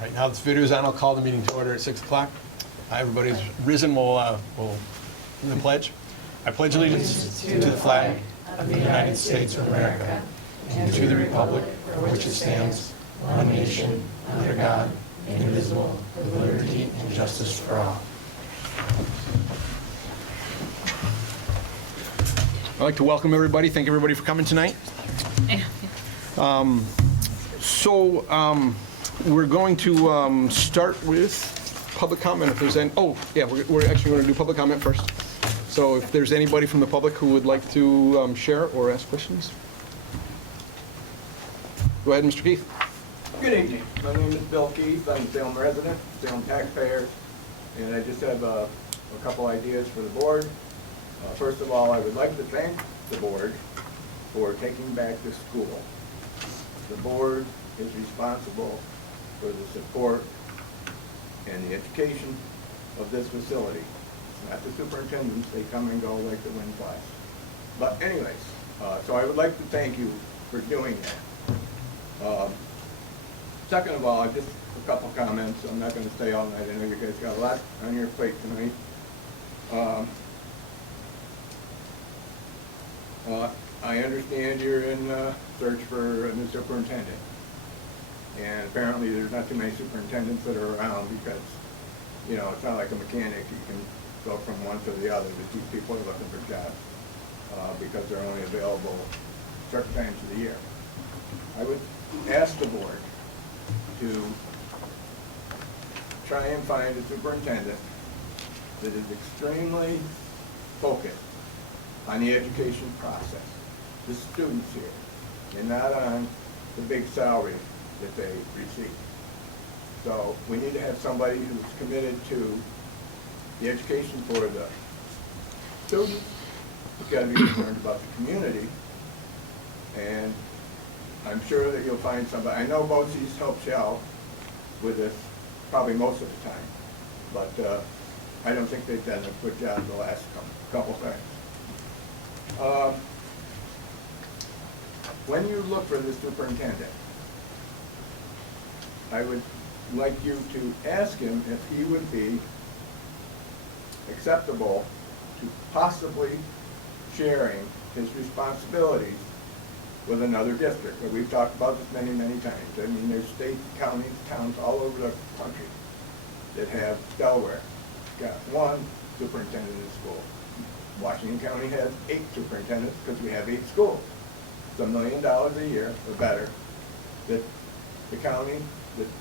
Right now this video is on. I'll call the meeting to order at 6 o'clock. Everybody's risen. We'll do the pledge. I pledge allegiance to the flag of the United States of America and to the republic for which it stands, one nation, under God, indivisible, with liberty and justice for all. I'd like to welcome everybody. Thank everybody for coming tonight. We're going to start with public comment. If there's any, we're actually going to do public comment first. So if there's anybody from the public who would like to share or ask questions. Go ahead, Mr. Keith. Good evening. My name is Bill Keith. I'm a Salem resident, Salem taxpayer, and I just have a couple ideas for the board. First of all, I would like to thank the board for taking back the school. The board is responsible for the support and the education of this facility. Not the superintendents, they come and go like the wind flies. But anyways, so I would like to thank you for doing that. Second of all, just a couple comments. I'm not going to stay all night. I know you guys got a lot on your plate tonight. I understand you're in search for a new superintendent. And apparently there's not too many superintendents that are around because, you know, it's not like a mechanic. You can go from one to the other. These people are looking for jobs because they're only available certain times of the year. I would ask the board to try and find a superintendent that is extremely focused on the education process, the students here, and not on the big salary that they receive. So we need to have somebody who's committed to the education for the students, who's got to be concerned about the community, and I'm sure that you'll find somebody. I know BOCES helps you out with this probably most of the time, but I don't think they've done a good job the last couple times. When you look for the superintendent, I would like you to ask him if he would be acceptable to possibly sharing his responsibilities with another district. And we've talked about this many, many times. I mean, there's states, counties, towns all over the country that have Delaware got one superintendent in school. Washington County has 8 superintendents because we have 8 schools. It's $1 million a year or better that the county,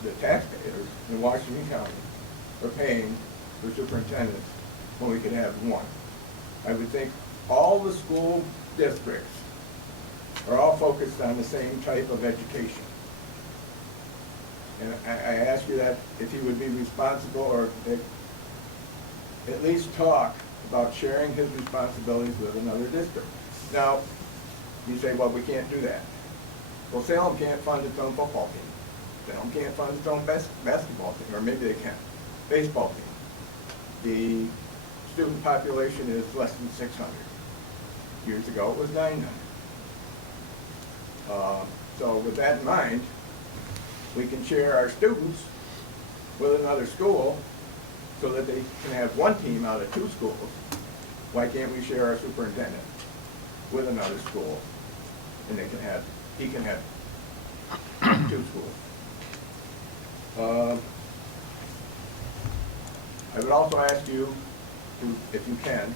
the taxpayers in Washington County are paying for superintendents when we could have one. I would think all the school districts are all focused on the same type of education. And I ask you that if he would be responsible or at least talk about sharing his responsibilities with another district. Now, you say, well, we can't do that. Well, Salem can't fund its own football team. Salem can't fund its own basketball team, or maybe they can. Baseball team. The student population is less than 600. Years ago, it was 900. So with that in mind, we can share our students with another school so that they can have one team out of 2 schools. Why can't we share our superintendent with another school and he can have 2 schools? I would also ask you to, if you can,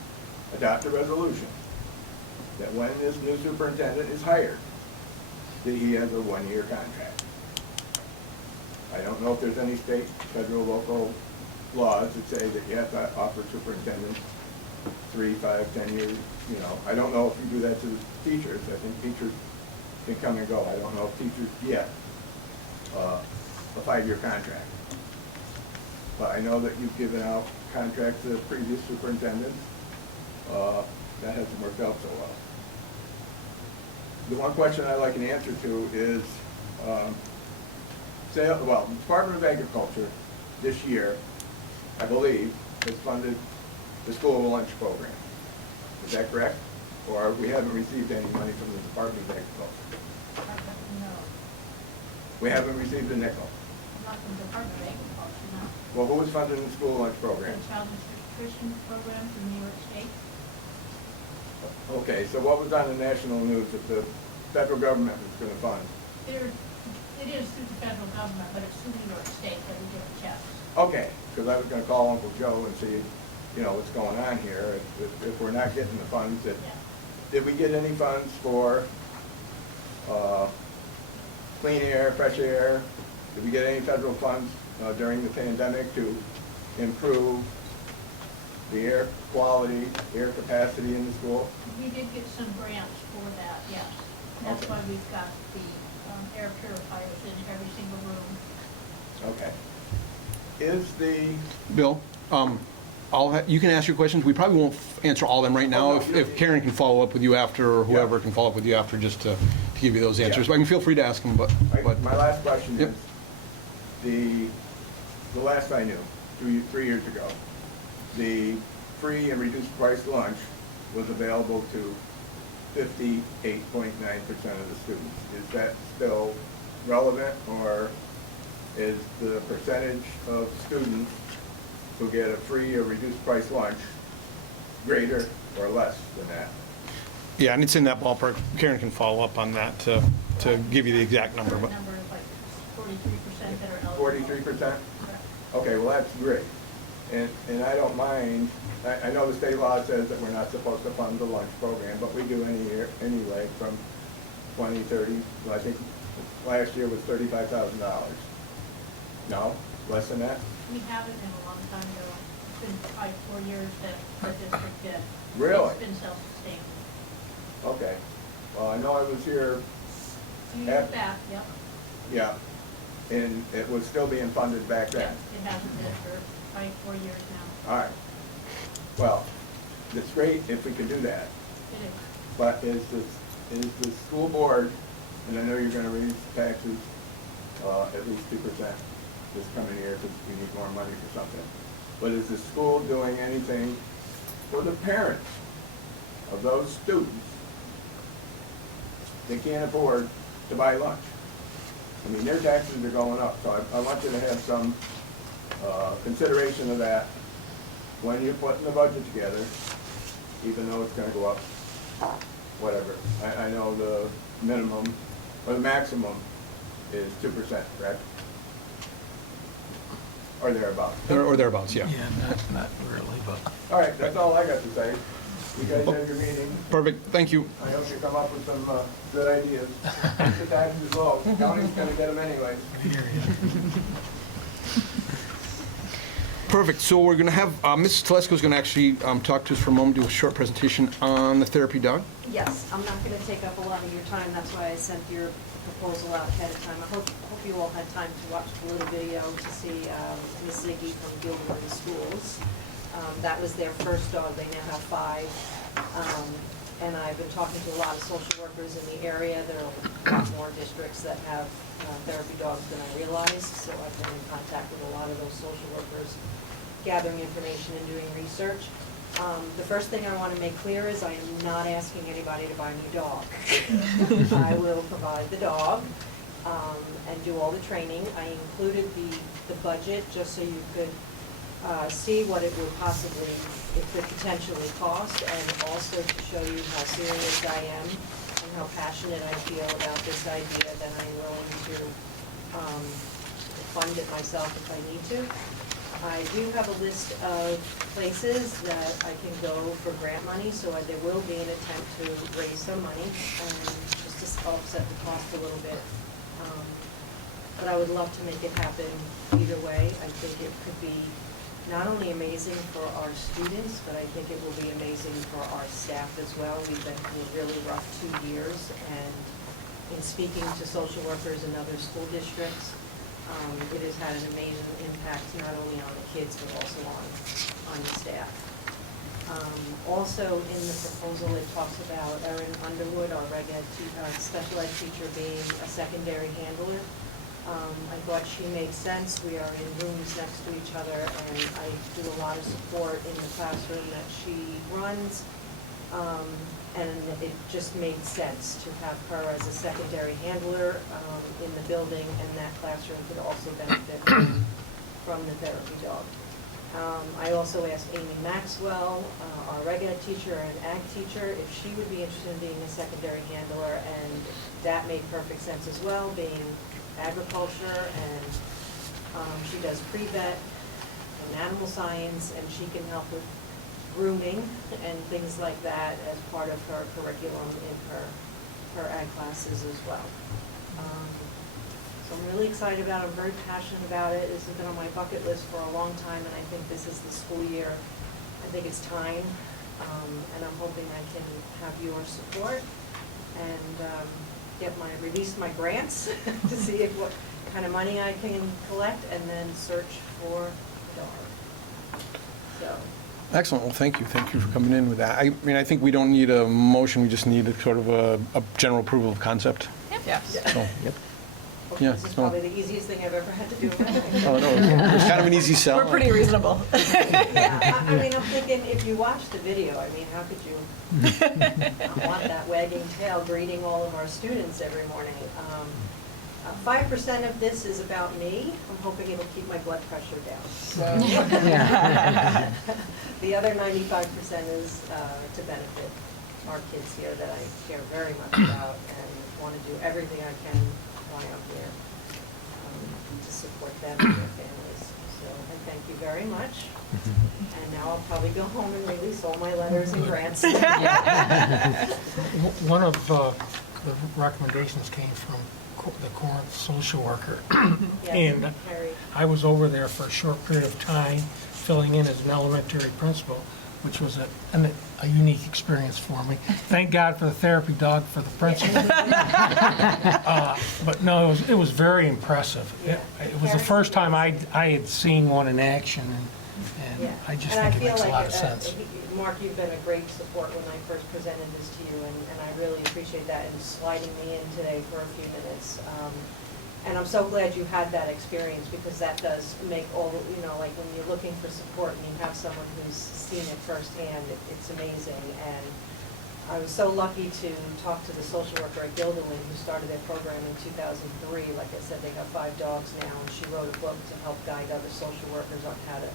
adopt a resolution that when this new superintendent is hired, that he has a 1-year contract. I don't know if there's any state, federal, local laws that say that you have to offer superintendents 3, 5, 10 years. You know, I don't know if you do that to teachers. I think teachers can come and go. I don't know if teachers get a 5-year contract. But I know that you've given out contracts to previous superintendents. That hasn't worked out so well. The one question I'd like an answer to is, the Department of Agriculture this year, I believe, has funded the school lunch program. Is that correct? Or we haven't received any money from the Department of Agriculture? No. We haven't received a nickel. No, from the Department of Agriculture now. Well, who was funding the school lunch The program? Child Nutrition Program from New York State. Okay, so what was on the national news that the federal government was gonna fund? It is through the federal government, but it's through New York State that we give the checks. Okay, because I was gonna call Uncle Joe and see, you know, what's going on here, if we're not getting the funds that, Yeah. did we get any funds for, clean air, fresh air? Did we get any federal funds, during the pandemic to improve the air quality, air capacity in the school? We did get some grants for that, yes. That's Okay. why we've got the air purifiers in every single room. Okay. Is the, Bill, you can ask your questions. We probably won't answer all of them right now. If Karen can follow up with you after, or whoever Yeah. can follow up with you after, just to give you those answers. Yeah. But I mean, feel free to ask them, but. my last question Yep. is, the last I knew, 3 years ago, the free and reduced price lunch was available to 58.9% of the students. Is that still relevant, or is the percentage of students who get a free or reduced price lunch greater or less than that? Yeah, and it's in that ballpark. Karen can follow up on that to give you the exact number. The But number is like 43% that are eligible. 43%? Correct. Okay, well, that's great. And I don't mind, I know the state law says that we're not supposed to fund the lunch program, but we do any year, anyway, from 20, 30, well, I think last year was $35,000. No, less than that? We haven't in a long time ago. It's been probably 4 years that the district did. Really? It's been self-sustaining. Okay. Well, I know I was here, 2 years back, yep. yeah, and it was still being funded back then. Yes, it hasn't been for probably 4 years now. All right. Well, it's great if we can do that. It is. But is the school board, and I know you're gonna raise taxes, at least 2% this coming year, because we need more money for something. But is the school doing anything for the parents of those students that can't afford to buy lunch? I mean, their taxes are going up, so I want you to have some, consideration of that when you're putting the budget together, even though it's gonna go up, whatever. I know the minimum, or the maximum is 2%, correct? Or thereabouts. or thereabouts, yeah. Yeah, not really, but. All right, that's all I got to say. You guys have your meeting. Perfect. Thank you. I hope you come up with some good ideas. Keep the taxes low. County's gonna get them anyways. Perfect. So we're going to have, Mrs. Telesco is going to actually talk to us for a moment, do a short presentation on the therapy dog. Yes, I'm not going to take up a lot of your time, that's why I sent your proposal out ahead of time. I hope you all had time to watch the little video to see Miss Ziggy from Gilroy Schools. That was their first dog, they now have 5. And I've been talking to a lot of social workers in the area. There are a lot more districts that have therapy dogs than I realized, so I've been in contact with a lot of those social workers, gathering information and doing research. The first thing I want to make clear is I am not asking anybody to buy me a dog. I will provide the dog and do all the training. I included the budget just so you could see what it would possibly, it could potentially cost, and also to show you how serious I am and how passionate I feel about this idea, that I'm willing to fund it myself if I need to. I do have a list of places that I can go for grant money, so there will be an attempt to raise some money and just to offset the cost a little bit. But I would love to make it happen either way. I think it could be not only amazing for our students, but I think it will be amazing for our staff as well. We've been through a really rough 2 years, and in speaking to social workers in other school districts, it has had an amazing impact not only on the kids, but also on the staff. Also in the proposal, it talks about Erin Underwood, our special ed teacher, being a secondary handler. I thought she made sense. We are in rooms next to each other, and I do a lot of support in the classroom that she runs. And it just made sense to have her as a secondary handler in the building, and that classroom could also benefit from the therapy dog. I also asked Amy Maxwell, our regular teacher and ag teacher, if she would be interested in being a secondary handler, and that made perfect sense as well, being agriculture, and she does pre-vet and animal science, and she can help with grooming and things like that as part of her curriculum in her ag classes as well. So I'm really excited about it. I'm very passionate about it. This has been on my bucket list for a long time, and I think this is the school year. I think it's time, and I'm hoping I can have your support and release my grants to see what kind of money I can collect, and then search for a dog. So. Excellent, well, thank you for coming in with that. I mean, I think we don't need a motion, we just need a sort of a general approval of concept. Yes. So, yep. Okay, Yeah, this is so- probably the easiest thing I've ever had to do. Oh, no, it was kind of an easy sell. We're pretty reasonable. Yeah, I mean, I'm thinking, if you watch the video, I mean, how could you want that wagging tail greeting all of our students every morning? 5% of this is about me. I'm hoping it'll keep my blood pressure down. So the other 95% is to benefit our kids here that I care very much about and want to do everything I can while I'm here to support them and their families. So I thank you very much. And now I'll probably go home and release all my letters and grants. One of the recommendations came from the Corinth social worker. Yeah, And Harry. I was over there for a short period of time, filling in as an elementary principal, which was a unique experience for me. Thank God for the therapy dog for the principal. But no, it was very impressive. It was the first time I had seen one in action, and Yeah. I just And think it makes a feel lot like, of sense. Mark, you've been a great support when I first presented this to you, and I really appreciate that, and sliding me in today for a few minutes. And I'm so glad you had that experience, because that does make all, like when you're looking for support and you have someone who's seen it firsthand, it's amazing. And I was so lucky to talk to the social worker at Guilderland who started their program in 2003. Like I said, they got 5 dogs now, and she wrote a book to help guide other social workers on how to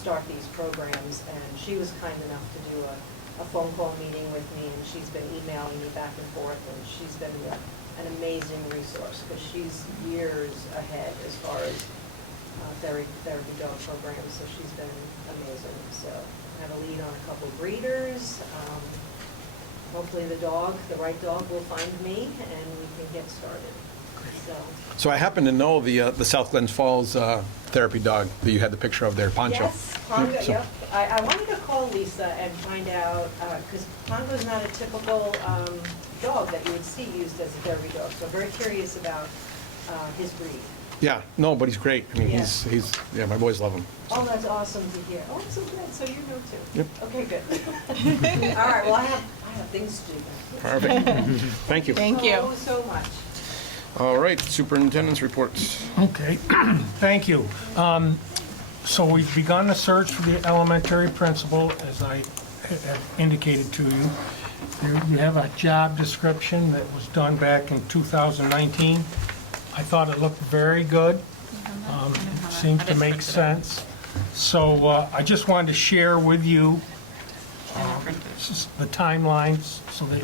start these programs. And she was kind enough to do a phone call meeting with me, and she's been emailing me back and forth, and she's been an amazing resource, because she's years ahead as far as therapy dog programs, so she's been amazing. So I have a lead on a couple breeders. Hopefully the right dog will find me, and we can get started. So I happen to know the South Glens Falls therapy dog that you had the picture of there, Poncho. Yes, Pongo, So- yep. I wanted to call Lisa and find out, because Pongo's not a typical dog that you would see used as a therapy dog, so I'm very curious about his breed. Yeah, no, but he's great. I mean, Yeah. he's my boys love him. Oh, that's awesome to hear. Oh, I'm so glad, so you know too? Yep. Okay, good. All right, well, I have things to do. Perfect. Thank you. Thank you. So much. All right, Superintendents Reports. Okay, thank you. So we've begun the search for the elementary principal, as I have indicated to you. You have a job description that was done back in 2019. I thought it looked very good. Seems to make sense. So I just wanted to share with you the timelines so that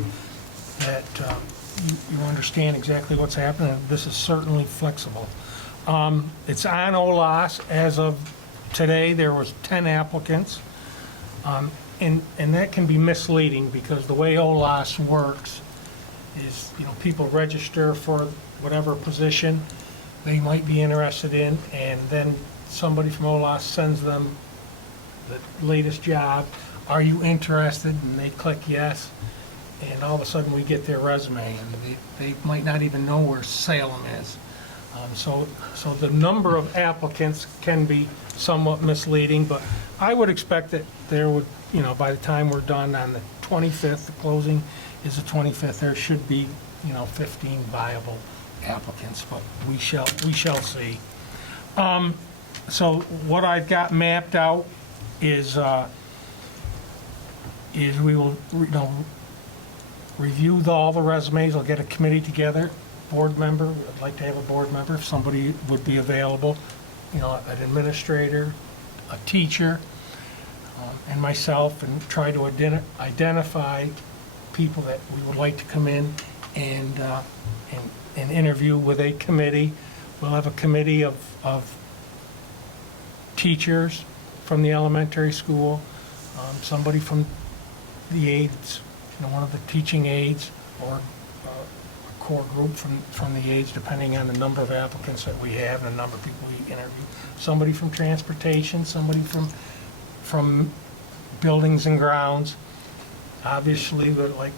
you understand exactly what's happening. This is certainly flexible. It's on OLAS. As of today, there was 10 applicants. And that can be misleading, because the way OLAS works is, people register for whatever position they might be interested in, and then somebody from OLAS sends them the latest job. Are you interested? And they click yes, and all of a sudden we get their resume, and they might not even know where Salem is. So the number of applicants can be somewhat misleading, but I would expect that there would, by the time we're done on the 25th, the closing is the 25th, there should be, 15 viable applicants, but we shall see. So what I've got mapped out is we will, review all the resumes. I'll get a committee together, board member. I'd like to have a board member if somebody would be available. an administrator, a teacher, and myself, and try to identify people that we would like to come in and interview with a committee. We'll have a committee of teachers from the elementary school, somebody from the aides, one of the teaching aides, or a core group from the aides, depending on the number of applicants that we have and the number of people we interview. Somebody from transportation, somebody from buildings and grounds. Obviously, like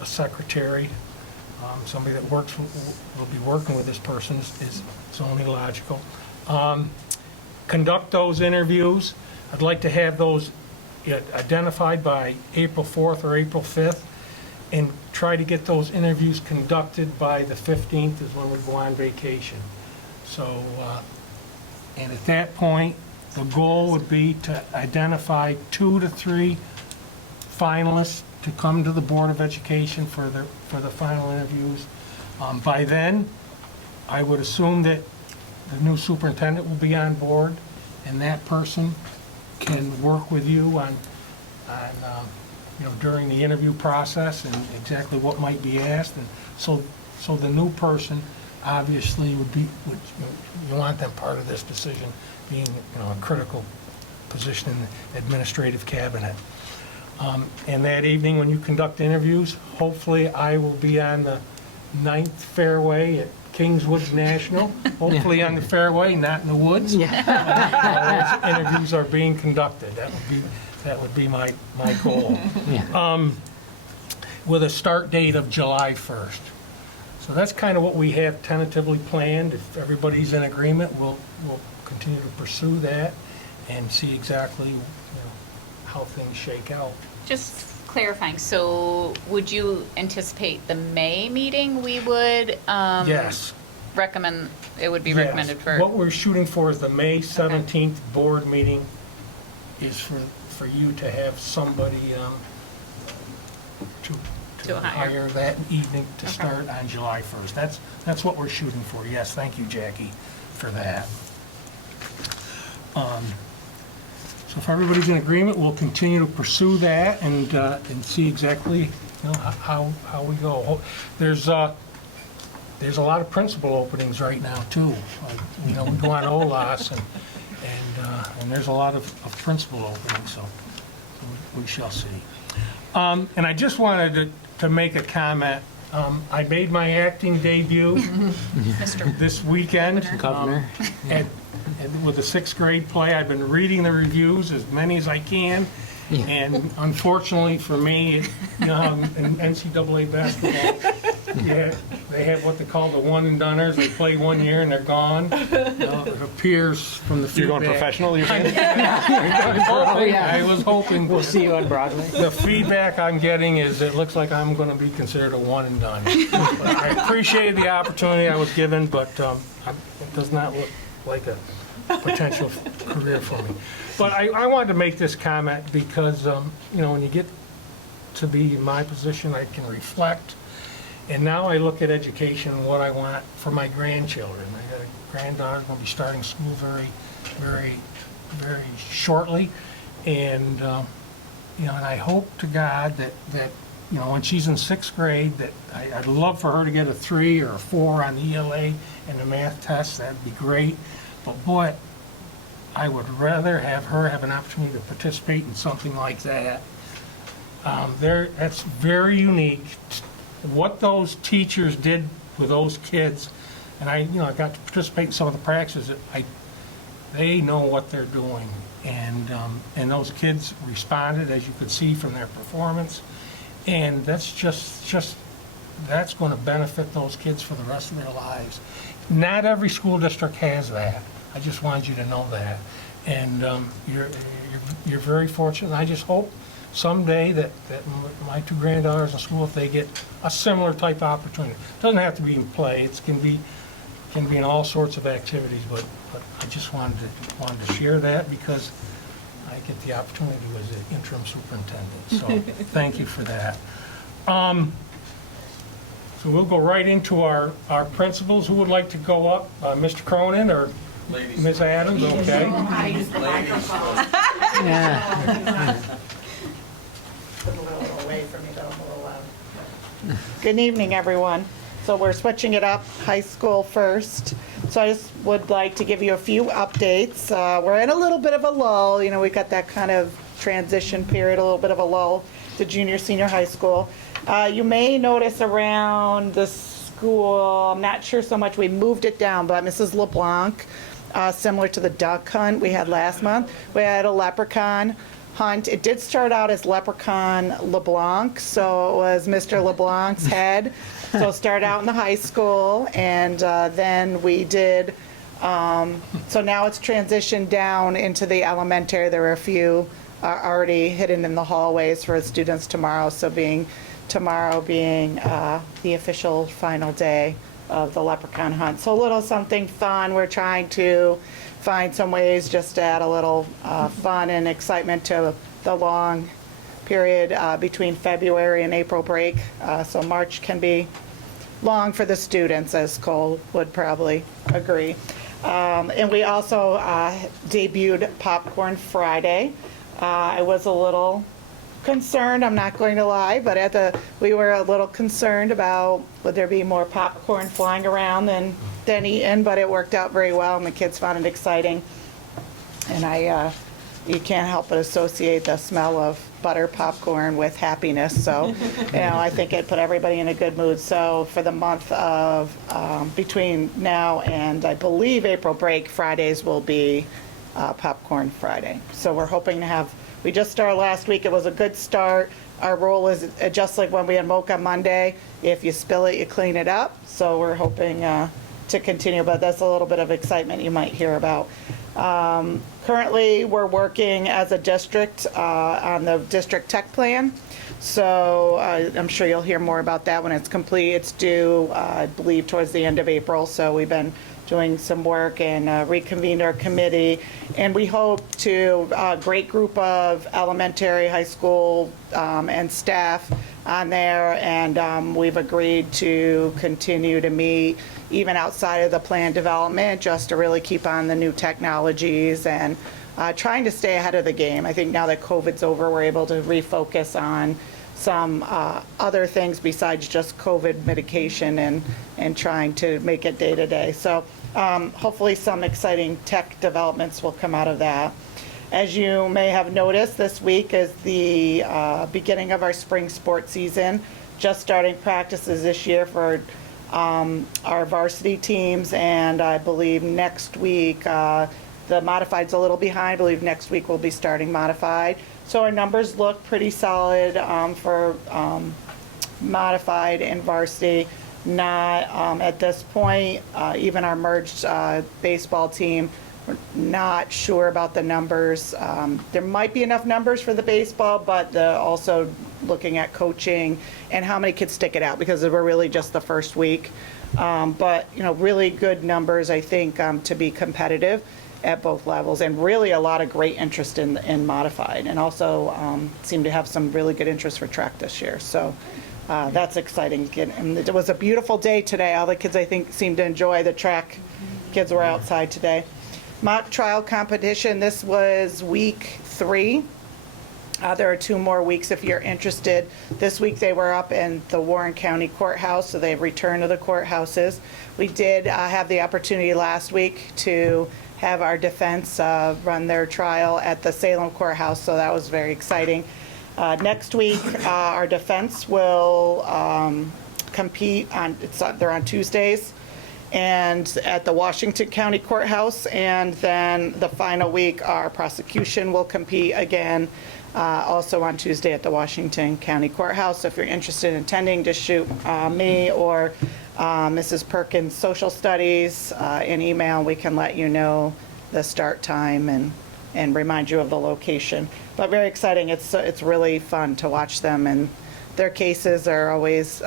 a secretary, somebody that will be working with this person is only logical. Conduct those interviews. I'd like to have those identified by April 4th or April 5th, and try to get those interviews conducted by the 15th is when we go on vacation. So, and at that point, the goal would be to identify 2 to 3 finalists to come to the Board of Education for the final interviews. By then, I would assume that the new superintendent will be on board, and that person can work with you on during the interview process and exactly what might be asked. And so the new person obviously would you want them part of this decision, being a critical position in the administrative cabinet. And that evening, when you conduct interviews, hopefully I will be on the 9th fairway at Kingswoods National, hopefully on the fairway, not in the woods. Yeah. Those interviews are being conducted. That would be my goal. Yeah. With a start date of July 1st. So that's kind of what we have tentatively planned. If everybody's in agreement, we'll continue to pursue that and see exactly how things shake out. Just clarifying, so would you anticipate the May meeting we would Yes. recommend, it would be Yes. recommended for? What we're shooting for is the May 17th board meeting is for you to have somebody to hire that evening to start on July 1st. That's what we're shooting for. Yes, thank you, Jackie, for that. So if everybody's in agreement, we'll continue to pursue that and see exactly how we go. There's a lot of principal openings right now too. We go on OLAS and there's a lot of principal openings, so we shall see. And I just wanted to make a comment. I made my acting debut this weekend. Governor. With the 6th grade play. I've been reading the reviews, as many as I can, and unfortunately for me, in NCAA basketball, they have what they call the one and doneers. They play 1 year and they're gone. It appears from the feedback. You're going professional, you're saying? I was hoping. We'll see you on Broadway. The feedback I'm getting is it looks like I'm going to be considered a one and done. I appreciate the opportunity I was given, but it does not look like a potential career for me. But I wanted to make this comment because, when you get to be in my position, I can reflect. And now I look at education and what I want for my grandchildren. I got a granddaughter going to be starting school very, very, very shortly. And, and I hope to God that when she's in 6th grade, that I'd love for her to get a 3 or a 4 on the ELA and the math test. That'd be great. But boy, I would rather have her have an opportunity to participate in something like that. That's very unique. What those teachers did with those kids, and I got to participate in some of the practices. They know what they're doing, and those kids responded, as you could see from their performance, and that's that's going to benefit those kids for the rest of their lives. Not every school district has that. I just wanted you to know that, and you're very fortunate. And I just hope someday that my 2 granddaughters in school, if they get a similar type of opportunity, it doesn't have to be in play. It can be in all sorts of activities. But I just wanted to share that because I get the opportunity as the interim superintendent. So thank you for that. So we'll go right into our principals. Who would like to go up? Mr. Cronin or Ms. Adams, okay. I use the microphone. Put a little away from me, though, I'm a little loud. Good evening, everyone. So we're switching it up, high school first. So I just would like to give you a few updates. We're in a little bit of a lull, you know, we got that kind of transition period, a little bit of a lull to junior, senior high school. You may notice around the school, I'm not sure so much, we moved it down, but Mrs. LeBlanc, similar to the duck hunt we had last month, we had a leprechaun hunt. It did start out as Leprechaun LeBlanc, so it was Mr. LeBlanc's head. So it started out in the high school, and then we did, so now it's transitioned down into the elementary. There were a few already hidden in the hallways for students tomorrow, so tomorrow being the official final day of the leprechaun hunt. So a little something fun. We're trying to find some ways just to add a little fun and excitement to the long period between February and April break. So March can be long for the students, as Cole would probably agree. And we also debuted Popcorn Friday. I was a little concerned, I'm not going to lie, but we were a little concerned about would there be more popcorn flying around than eaten, but it worked out very well and the kids found it exciting. And you can't help but associate the smell of butter popcorn with happiness. So, I think it put everybody in a good mood. So for the month of between now and I believe April break, Fridays will be Popcorn Friday. So we're hoping to have, we just started last week. It was a good start. Our rule is just like when we had Mocha Monday, if you spill it, you clean it up. So we're hoping to continue, but that's a little bit of excitement you might hear about. Currently, we're working as a district on the district tech plan. So I'm sure you'll hear more about that when it's complete. It's due, I believe, towards the end of April. So we've been doing some work and reconvened our committee. And we hope to, a great group of elementary, high school, and staff on there. And we've agreed to continue to meet even outside of the plan development, just to really keep on the new technologies and trying to stay ahead of the game. I think now that COVID's over, we're able to refocus on some other things besides just COVID mitigation and trying to make it day to day. So hopefully some exciting tech developments will come out of that. As you may have noticed, this week is the beginning of our spring sports season, just starting practices this year for our varsity teams, and I believe next week, the modified's a little behind. I believe next week we'll be starting modified. So our numbers look pretty solid for modified and varsity. Not at this point, even our merged baseball team, we're not sure about the numbers. There might be enough numbers for the baseball, but also looking at coaching and how many kids stick it out, because we're really just the first week. But really good numbers, I think, to be competitive at both levels, and really a lot of great interest in modified, and also seem to have some really good interest for track this year. So that's exciting. And it was a beautiful day today. All the kids, I think, seemed to enjoy the track. Kids were outside today. Mock trial competition, this was week 3. There are 2 more weeks if you're interested. This week they were up in the Warren County Courthouse, so they've returned to the courthouses. We did have the opportunity last week to have our defense run their trial at the Salem Courthouse, so that was very exciting. Next week, our defense will compete they're on Tuesdays, and at the Washington County Courthouse, and then the final week, our prosecution will compete again, also on Tuesday at the Washington County Courthouse. So if you're interested in attending, just shoot me or Mrs. Perkins Social Studies an email. We can let you know the start time and remind you of the location. But very exciting. It's really fun to watch them, and their cases are always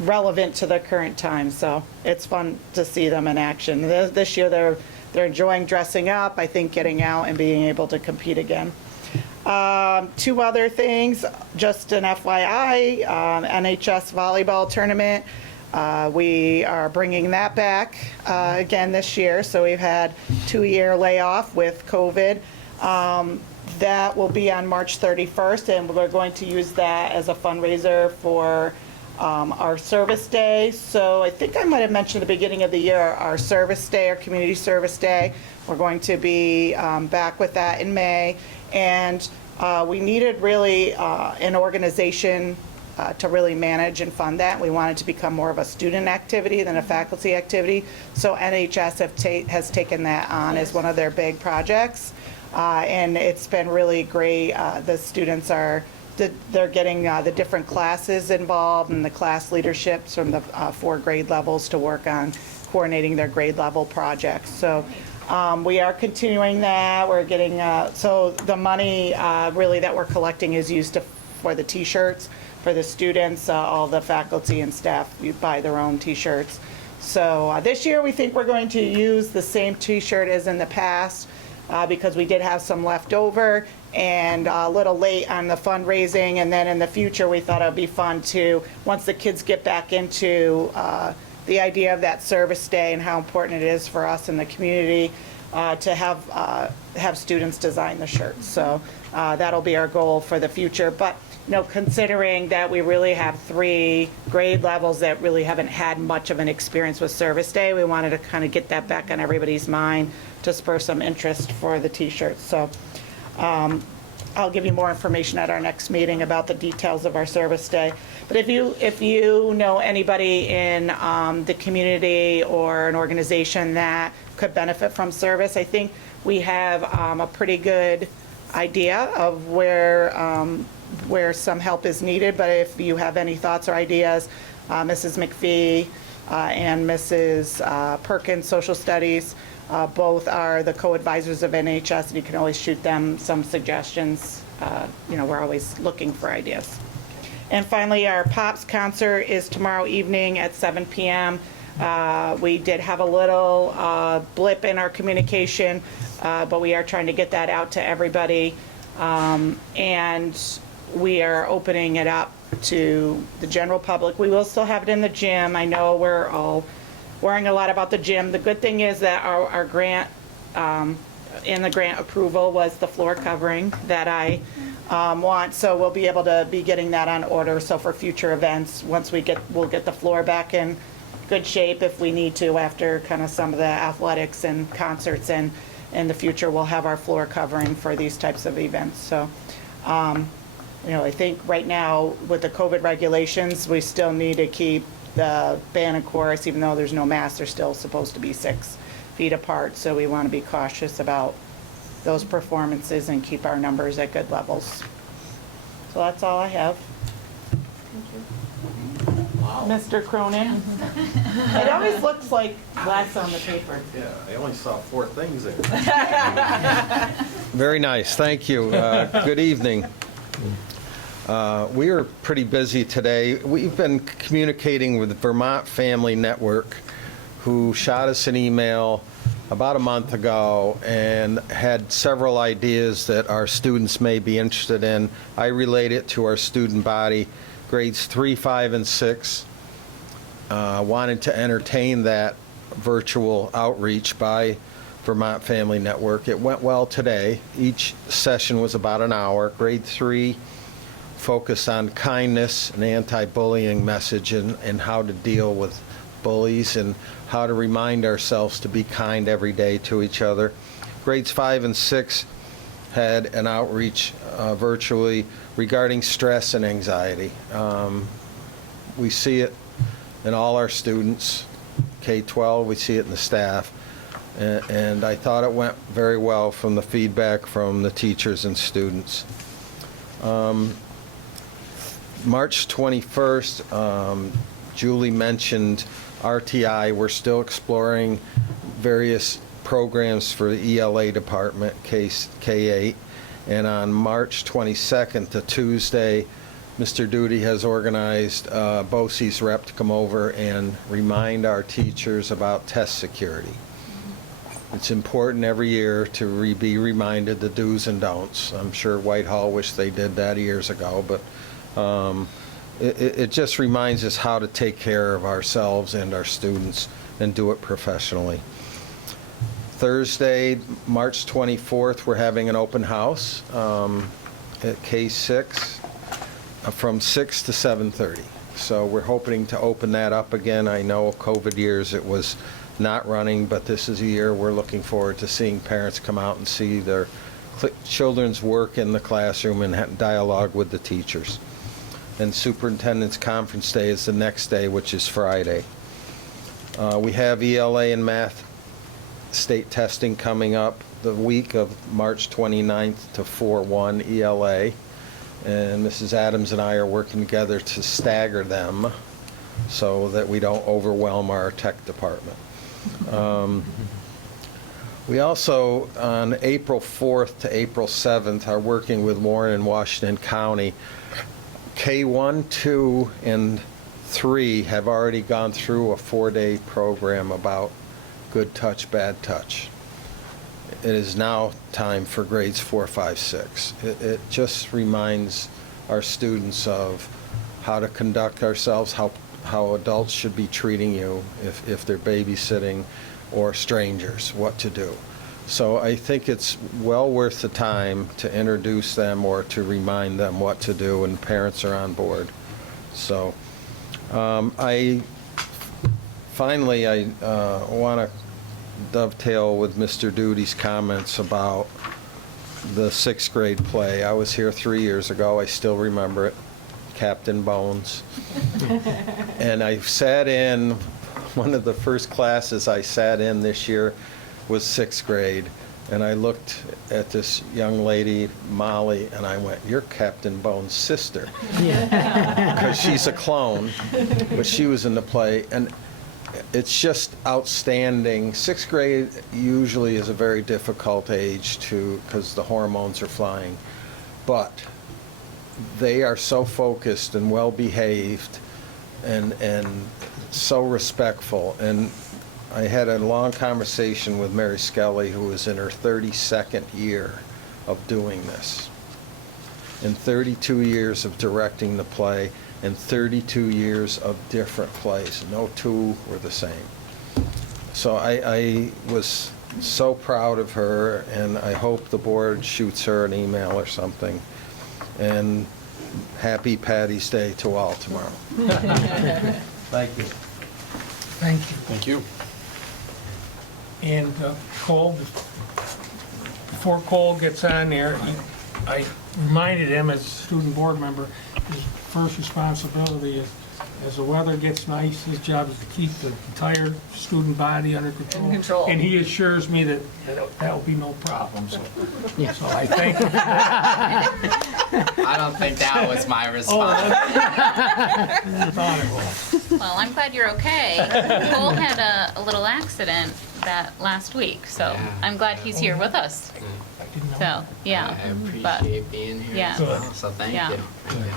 relevant to the current time. So it's fun to see them in action. This year they're enjoying dressing up, I think, getting out and being able to compete again. 2 other things, just an FYI, Nhs Volleyball Tournament. We are bringing that back again this year, so we've had 2-year layoff with COVID. That will be on March 31st, and we're going to use that as a fundraiser for our service day. So I think I might have mentioned at the beginning of the year, our service day, our community service day. We're going to be back with that in May. And we needed really an organization to really manage and fund that. We wanted to become more of a student activity than a faculty activity. So NHS has taken that on as one of their big projects. And it's been really great. The students they're getting the different classes involved and the class leaderships from the 4 grade levels to work on coordinating their grade level projects. So we are continuing that. We're getting, so the money really that we're collecting is used for the t-shirts for the students. All the faculty and staff buy their own t-shirts. So this year we think we're going to use the same t-shirt as in the past because we did have some left over and a little late on the fundraising. And then in the future we thought it would be fun to, once the kids get back into the idea of that service day and how important it is for us in the community to have students design the shirts. So that'll be our goal for the future. But considering that we really have 3 grade levels that really haven't had much of an experience with service day, we wanted to kind of get that back on everybody's mind to spur some interest for the t-shirts. So I'll give you more information at our next meeting about the details of our service day. But if you know anybody in the community or an organization that could benefit from service, I think we have a pretty good idea of where some help is needed. But if you have any thoughts or ideas, Mrs. McPhee and Mrs. Perkins, Social Studies, both are the co-advisors of NHS, and you can always shoot them some suggestions. We're always looking for ideas. And finally, our Pops concert is tomorrow evening at 7 p.m. We did have a little blip in our communication, but we are trying to get that out to everybody. And we are opening it up to the general public. We will still have it in the gym. I know we're all worrying a lot about the gym. The good thing is that our grant, in the grant approval, was the floor covering that I want. So we'll be able to be getting that on order. So for future events, once we'll get the floor back in good shape if we need to after kind of some of the athletics and concerts. And in the future, we'll have our floor covering for these types of events. So, I think right now with the COVID regulations, we still need to keep the band and chorus, even though there's no mask, they're still supposed to be 6 feet apart. So we want to be cautious about those performances and keep our numbers at good levels. So that's all I have. Mr. Cronin. It always looks like less on the paper. Yeah, I only saw 4 things there. Very nice, thank you. Good evening. We are pretty busy today. We've been communicating with the Vermont Family Network, who shot us an email about a month ago and had several ideas that our students may be interested in. I relate it to our student body, grades 3, 5, and 6. Wanted to entertain that virtual outreach by Vermont Family Network. It went well today. Each session was about an hour. Grade 3 focused on kindness and anti-bullying message and how to deal with bullies and how to remind ourselves to be kind every day to each other. Grades 5 and 6 had an outreach virtually regarding stress and anxiety. We see it in all our students, K-12, we see it in the staff, and I thought it went very well from the feedback from the teachers and students. March 21st, Julie mentioned RTI. We're still exploring various programs for the ELA department, K-8. And on March 22nd, the Tuesday, Mr. Duty has organized BOCES rep to come over and remind our teachers about test security. It's important every year to be reminded the do's and don'ts. I'm sure Whitehall wished they did that years ago, but it just reminds us how to take care of ourselves and our students and do it professionally. Thursday, March 24th, we're having an open house at K6 from 6 to 7:30. So we're hoping to open that up again. I know COVID years it was not running, but this is a year we're looking forward to seeing parents come out and see their children's work in the classroom and dialogue with the teachers. And Superintendent's Conference Day is the next day, which is Friday. We have ELA and math state testing coming up the week of March 29th to 4/1 ELA. And Mrs. Adams and I are working together to stagger them so that we don't overwhelm our tech department. We also, on April 4th to April 7th, are working with Warren and Washington County. K1, 2, and 3 have already gone through a 4-day program about good touch, bad touch. It is now time for grades 4, 5, 6. It just reminds our students of how to conduct ourselves, how adults should be treating you if they're babysitting or strangers, what to do. So I think it's well worth the time to introduce them or to remind them what to do, and parents are on board. So finally, I want to dovetail with Mr. Duty's comments about the 6th grade play. I was here 3 years ago. I still remember it. Captain Bones. And I sat in, one of the first classes I sat in this year was 6th grade. And I looked at this young lady, Molly, and I went, "You're Captain Bones' sister." Because she's a clone, but she was in the play. And it's just outstanding. 6th grade usually is a very difficult age because the hormones are flying. But they are so focused and well-behaved and so respectful. And I had a long conversation with Mary Skelly, who was in her 32nd year of doing this, and 32 years of directing the play, and 32 years of different plays. No two were the same. So I was so proud of her, and I hope the board shoots her an email or something. And happy Patty's Day to all tomorrow. Thank you. Thank you. Thank you. And Cole, before Cole gets on there, I reminded him as a student board member, his first responsibility is, as the weather gets nice, his job is to keep the entire student body under control. In control. And he assures me that will be no problem, so I thank him for that. I don't think that was my response. I thought it was. Well, I'm glad you're okay. Cole had a little accident that last week, so Yeah. I'm glad he's here with us. I didn't know. So, yeah. I but- appreciate being here yeah. as well, so thank Yeah. you. Thank you.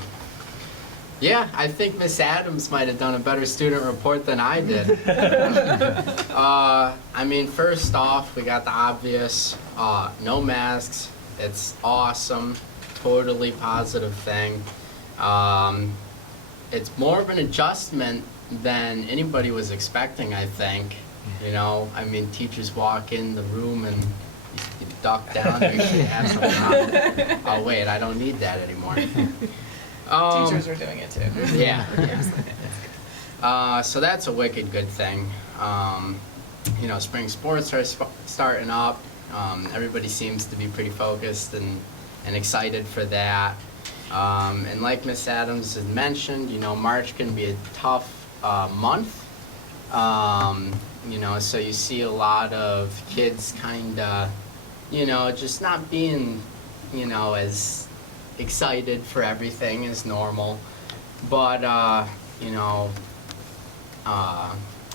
Yeah, I think Miss Adams might have done a better student report than I did. I mean, first off, we got the obvious, no masks. It's awesome, totally positive thing. It's more of an adjustment than anybody was expecting, I think. You know, I mean, teachers walk in the room and you duck down, you should have some problem. Oh wait, I don't need that anymore. Teachers are doing it too. Yeah. So that's a wicked good thing. You know, spring sports are starting up. Everybody seems to be pretty focused and excited for that. And like Miss Adams had mentioned, you know, March can be a tough month. You know, so you see a lot of kids kind of, you know, just not being, you know, as excited for everything as normal. But, you know,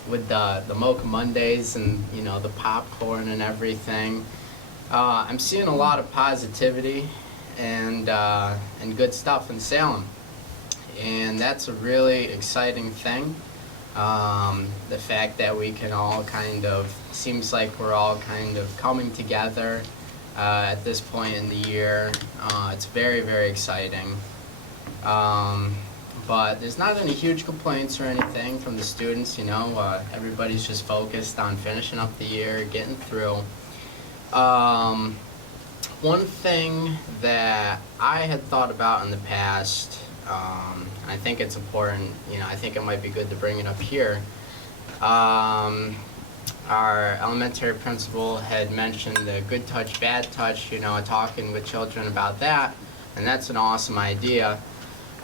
with the Mocha Mondays and, you know, the popcorn and everything, I'm seeing a lot of positivity and good stuff in Salem. And that's a really exciting thing. The fact that we can all kind of, seems like we're all kind of coming together at this point in the year. It's very, very exciting. But there's not any huge complaints or anything from the students, you know. Everybody's just focused on finishing up the year, getting through. One thing that I had thought about in the past, I think it's important, you know, I think it might be good to bring it up here. Our elementary principal had mentioned the good touch, bad touch, you know, talking with children about that, and that's an awesome idea.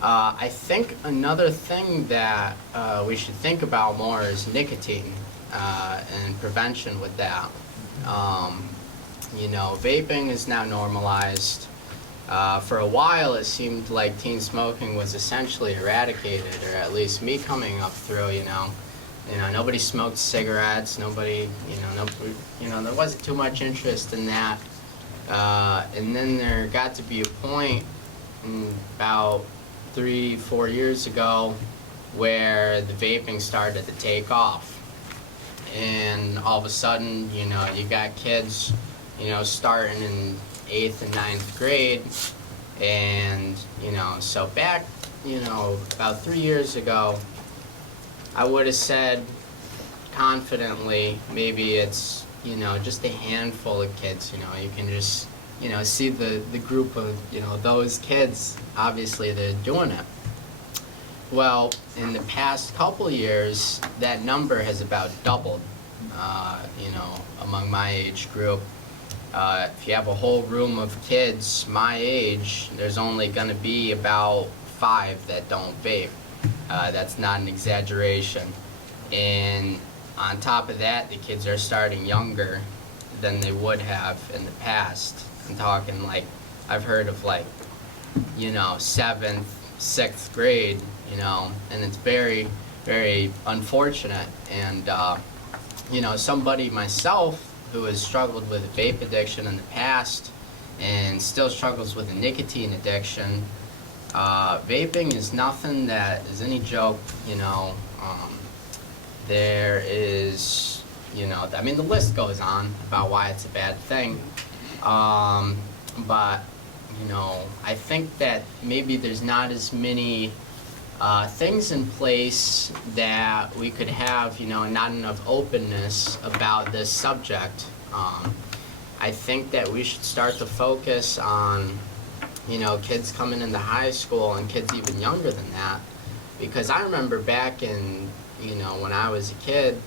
I think another thing that we should think about more is nicotine and prevention with that. You know, vaping is now normalized. For a while, it seemed like teen smoking was essentially eradicated, or at least me coming up through, you know, nobody smoked cigarettes, nobody, there wasn't too much interest in that. And then there got to be a point about 3-4 years ago where the vaping started to take off. And all of a sudden, you know, you got kids, you know, starting in 8th and 9th grade. And, you know, so back, you know, about 3 years ago, I would have said confidently, maybe it's, you know, just a handful of kids, you know, you can just, you know, see the group of, you know, those kids, obviously they're doing it. Well, in the past couple years, that number has about doubled, you know, among my age group. If you have a whole room of kids my age, there's only going to be about 5 that don't vape. That's not an exaggeration. And on top of that, the kids are starting younger than they would have in the past. I'm talking like, I've heard of like, you know, 7th, 6th grade, you know, and it's very, very unfortunate. And, you know, somebody myself who has struggled with a vape addiction in the past and still struggles with a nicotine addiction, vaping is nothing that is any joke, you know. There is, you know, I mean, the list goes on about why it's a bad thing. But, you know, I think that maybe there's not as many things in place that we could have, you know, not enough openness about this subject. I think that we should start to focus on, you know, kids coming into high school and kids even younger than that. Because I remember back in, you know, when I was a kid,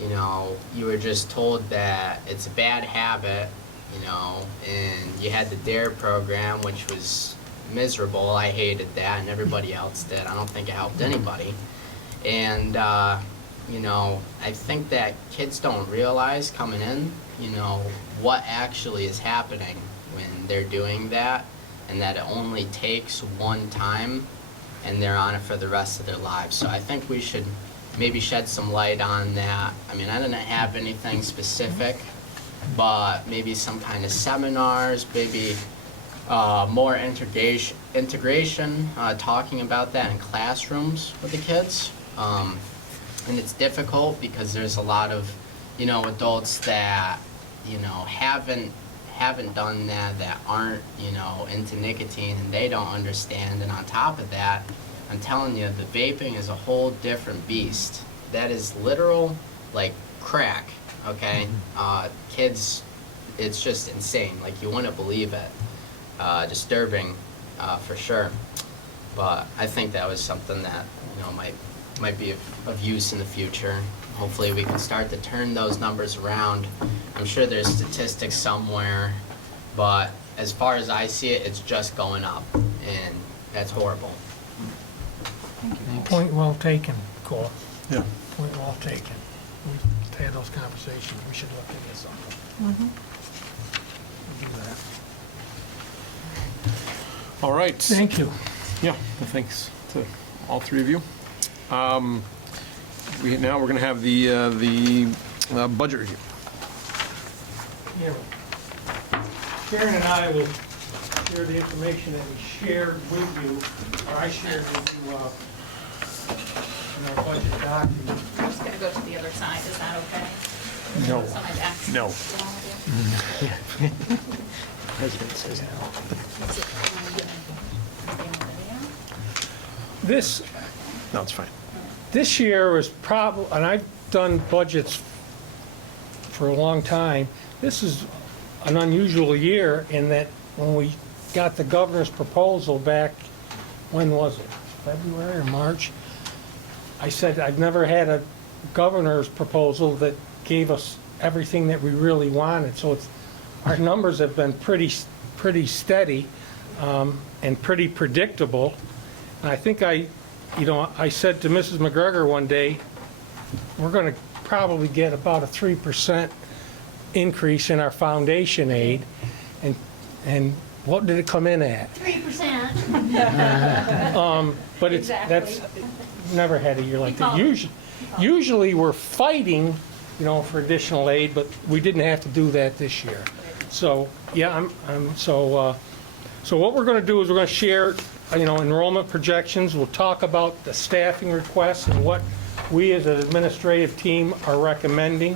you know, you were just told that it's a bad habit, you know, and you had the DARE program, which was miserable. I hated that, and everybody else did. I don't think it helped anybody. And, you know, I think that kids don't realize coming in, you know, what actually is happening when they're doing that, and that it only takes one time and they're on it for the rest of their lives. So I think we should maybe shed some light on that. I mean, I didn't have anything specific, but maybe some kind of seminars, maybe more integration, talking about that in classrooms with the kids. And it's difficult because there's a lot of, you know, adults that, you know, haven't done that aren't, you know, into nicotine, and they don't understand. And on top of that, I'm telling you, the vaping is a whole different beast. That is literal, like, crack, okay? Kids, it's just insane. Like, you wouldn't believe it. Disturbing, for sure. But I think that was something that, you know, might be of use in the future. Hopefully we can start to turn those numbers around. I'm sure there's statistics somewhere, but as far as I see it, it's just going up, and that's horrible. Point well taken, Cole. Yeah. Point well taken. We've had those conversations. We should look into something. We'll do that. All right. Thank you. Yeah, thanks to all three of you. Now we're going to have the budget review. Karen and I will share the information that we shared with you, or I shared with you, in our budget document. I'm just gonna go to the other side, is that okay? No. So my back's- No. President says no. This, No, it's fine. this year was probably, and I've done budgets for a long time, this is an unusual year in that when we got the governor's proposal back, when was it? February or March? I said, I've never had a governor's proposal that gave us everything that we really wanted. So it's, our numbers have been pretty steady and pretty predictable. And I think I said to Mrs. McGregor one day, we're going to probably get about a 3% increase in our foundation aid. And what did it come in at? 3%. But it's, Exactly. that's, never had a year like that. Default. Usually we're fighting, for additional aid, but we didn't have to do that this year. So, yeah, so what we're going to do is we're going to share, enrollment projections. We'll talk about the staffing requests and what we as an administrative team are recommending.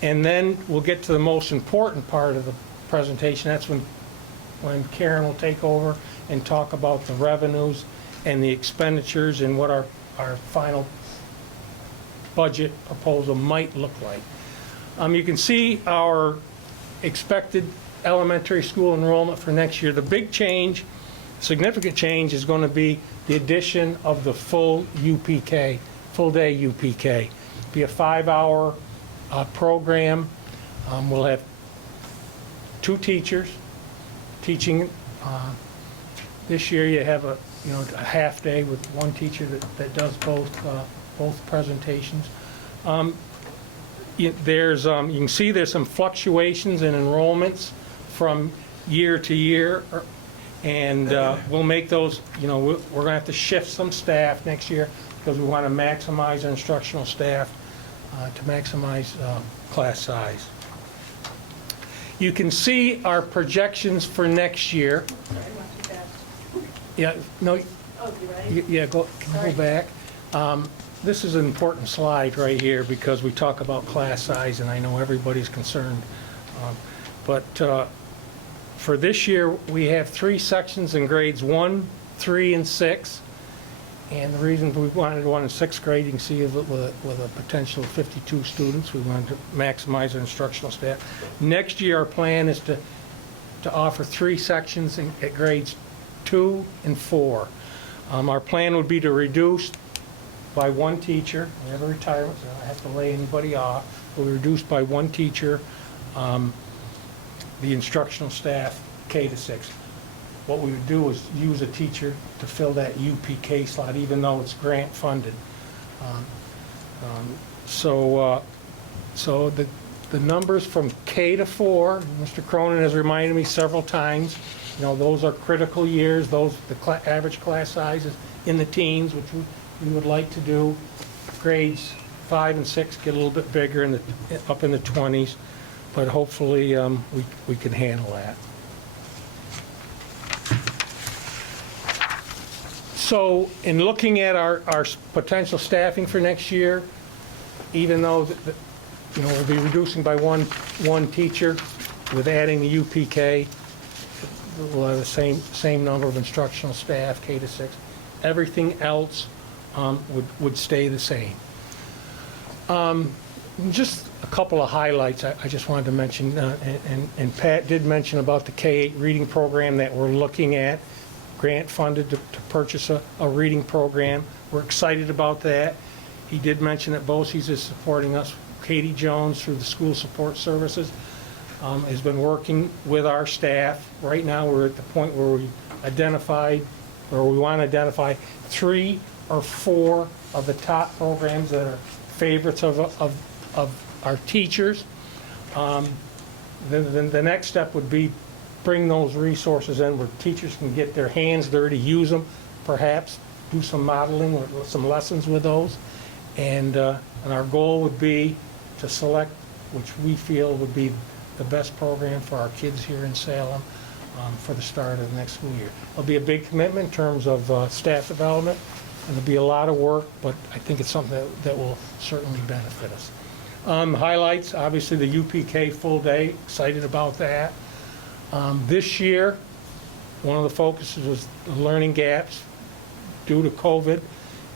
And then we'll get to the most important part of the presentation. That's when Karen will take over and talk about the revenues and the expenditures and what our final budget proposal might look like. You can see our expected elementary school enrollment for next year. The big change, significant change, is going to be the addition of the full UPK, full day UPK. Be a 5-hour program. We'll have 2 teachers teaching. This year you have a half day with 1 teacher that does both presentations. You can see there's some fluctuations in enrollments from year to year, and we'll make those, we're going to have to shift some staff next year because we want to maximize our instructional staff to maximize class size. You can see our projections for next year. Sorry, I went too fast. Yeah, no, Oh, you ready? yeah, go back. This is an important slide right here because we talk about class size, and I know everybody's concerned. But for this year, we have 3 sections in grades 1, 3, and 6. And the reason we wanted one in 6th grade, you can see with a potential of 52 students, we wanted to maximize our instructional staff. Next year, our plan is to offer 3 sections at grades 2 and 4. Our plan would be to reduce by 1 teacher. We have a retirement, so I don't have to lay anybody off. We'll reduce by 1 teacher the instructional staff K to 6. What we would do is use a teacher to fill that UPK slot, even though it's grant funded. So the numbers from K to 4, Mr. Cronin has reminded me several times, those are critical years. The average class size is in the teens, which we would like to do. Grades 5 and 6 get a little bit bigger, up in the 20s, but hopefully we can handle that. So in looking at our potential staffing for next year, even though we'll be reducing by one teacher with adding the UPK, we'll have the same number of instructional staff, K to 6. Everything else would stay the same. Just a couple of highlights I just wanted to mention, and Pat did mention about the K-8 reading program that we're looking at, grant funded to purchase a reading program. We're excited about that. He did mention that BOCES is supporting us. Katie Jones, through the school support services, has been working with our staff. Right now, we're at the point where we want to identify 3 or 4 of the top programs that are favorites of our teachers. The next step would be bring those resources in where teachers can get their hands dirty, use them, perhaps do some modeling or some lessons with those. And our goal would be to select which we feel would be the best program for our kids here in Salem for the start of the next school year. It'll be a big commitment in terms of staff development, and it'll be a lot of work, but I think it's something that will certainly benefit us. Highlights, obviously the UPK full day, excited about that. This year, one of the focuses was the learning gaps. due to COVID,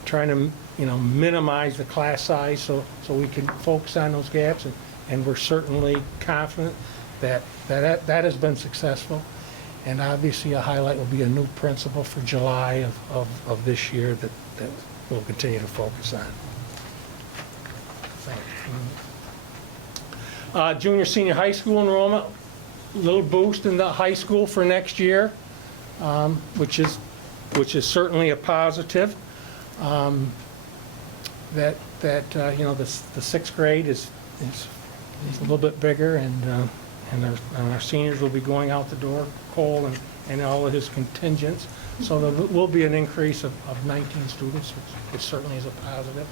trying to, minimize the class size so we can focus on those gaps, and we're certainly confident that has been successful. And obviously, a highlight will be a new principal for July of this year that we'll continue to focus on. Junior, senior high school enrollment, a little boost in the high school for next year, which is certainly a positive. The sixth grade is a little bit bigger, and our seniors will be going out the door, Cole and all of his contingents. So there will be an increase of 19 students, which certainly is a positive.